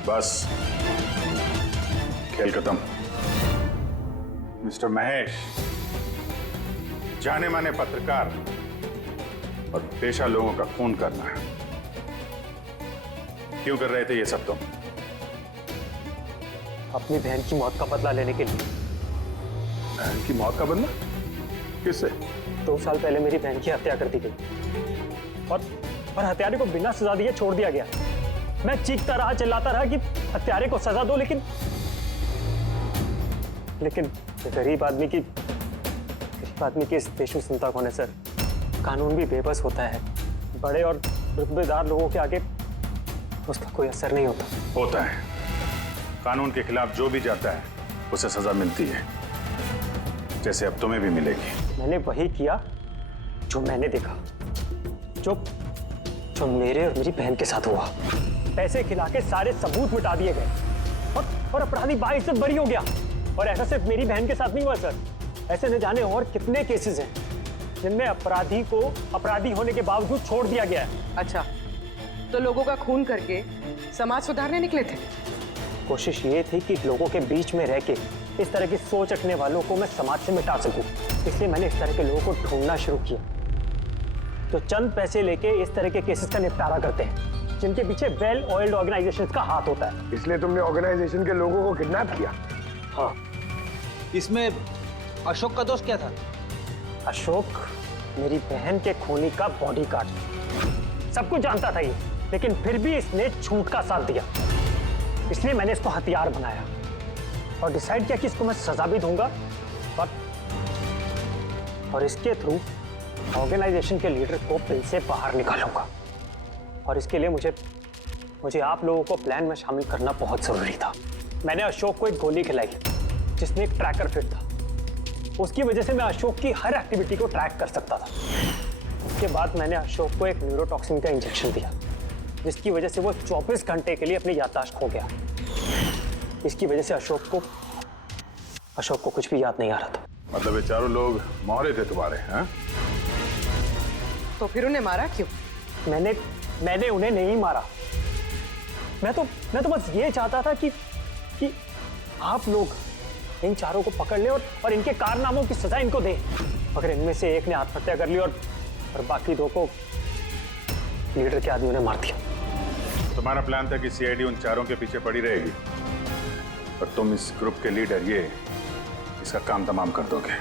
बस खेल खत्म। मिस्टर महेश, जाने माने पत्रकार और पेशा लोगों का खून करना है। क्यों कर रहे थे ये सब तुम? अपनी बहन की मौत का बदला लेने के लिए। बहन की मौत का बदला? किससे? 2 साल पहले मेरी बहन की हत्या कर दी गई और हत्यारे को बिना सजा दिए छोड़ दिया गया। मैं चीखता रहा, चिल्लाता रहा कि हत्यारे को सजा दो, लेकिन लेकिन गरीब आदमी की इस देश में सुनता कौन है सर? कानून भी बेबस होता है। बड़े और रुतबेदार लोगों के आगे उसका कोई असर नहीं होता है। कानून के खिलाफ जो भी जाता है उसे सजा मिलती है, जैसे अब तुम्हें भी मिलेगी। मैंने वही किया जो मैंने देखा, जो मेरे और मेरी बहन के साथ हुआ। पैसे खिला के सारे सबूत मिटा दिए गए और अपराधी बाइज्जत बरी हो गया। और ऐसा सिर्फ मेरी बहन के साथ नहीं हुआ सर, ऐसे न जाने और कितने केसेस हैं जिनमें अपराधी को अपराधी होने के बावजूद छोड़ दिया गया है। अच्छा, तो लोगों का खून करके समाज सुधारने निकले थे? कोशिश ये थी कि लोगों के बीच में रह के इस तरह की सोच रखने वालों को मैं समाज से मिटा सकूं। इसलिए मैंने इस तरह के लोगों को ढूंढना शुरू किया तो चंद पैसे लेके इस तरह के केसेस का निपटारा करते हैं, जिनके पीछे वेल ऑयल्ड ऑर्गेनाइजेशंस का हाथ होता है। इसलिए तुमने ऑर्गेनाइजेशन के लोगों को किडनैप किया? हाँ। इसमें अशोक का दोष क्या था? अशोक मेरी बहन के खूनी का बॉडीगार्ड, सब कुछ जानता था ये, लेकिन फिर भी इसने झूठ का साथ दिया। इसलिए मैंने इसको हथियार बनाया और डिसाइड किया कि इसको मैं सजा भी दूंगा और इसके थ्रू ऑर्गेनाइजेशन के लीडर को बिल से बाहर निकालूंगा। और इसके लिए मुझे आप लोगों को प्लान में शामिल करना बहुत जरूरी था। मैंने अशोक को एक गोली खिलाई जिसमें एक ट्रैकर फिट था। उसकी वजह से मैं अशोक की हर एक्टिविटी को ट्रैक कर सकता था। उसके बाद मैंने अशोक को एक न्यूरोटॉक्सिन का इंजेक्शन दिया, जिसकी वजह से वो 24 घंटे के लिए अपनी याददाश्त खो गया। इसकी वजह से अशोक को कुछ भी याद नहीं आ रहा था। मतलब ये चारों लोग मोहरे थे तुम्हारे, हैं? तो फिर उन्हें मारा क्यों? मैंने उन्हें नहीं मारा। मैं तो बस ये चाहता था कि आप लोग इन चारों को पकड़ ले और इनके कारनामों की सजा इनको दें। अगर इनमें से एक ने आत्महत्या कर ली और बाकी दो को लीडर के आदमियों ने मार दिया। तुम्हारा प्लान था कि सीआईडी उन चारों के पीछे पड़ी रहेगी और तुम इस ग्रुप के लीडर इसका काम तमाम कर दोगे।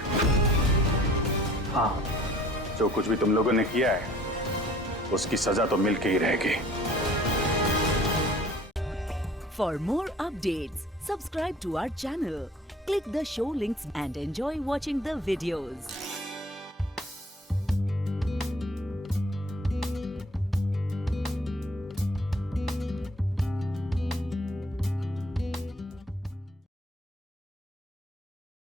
हाँ, जो कुछ भी तुम लोगों ने किया है उसकी सजा तो मिल के ही रहेगी। For more updates, subscribe to our channel, click the show links and enjoy watching the videos.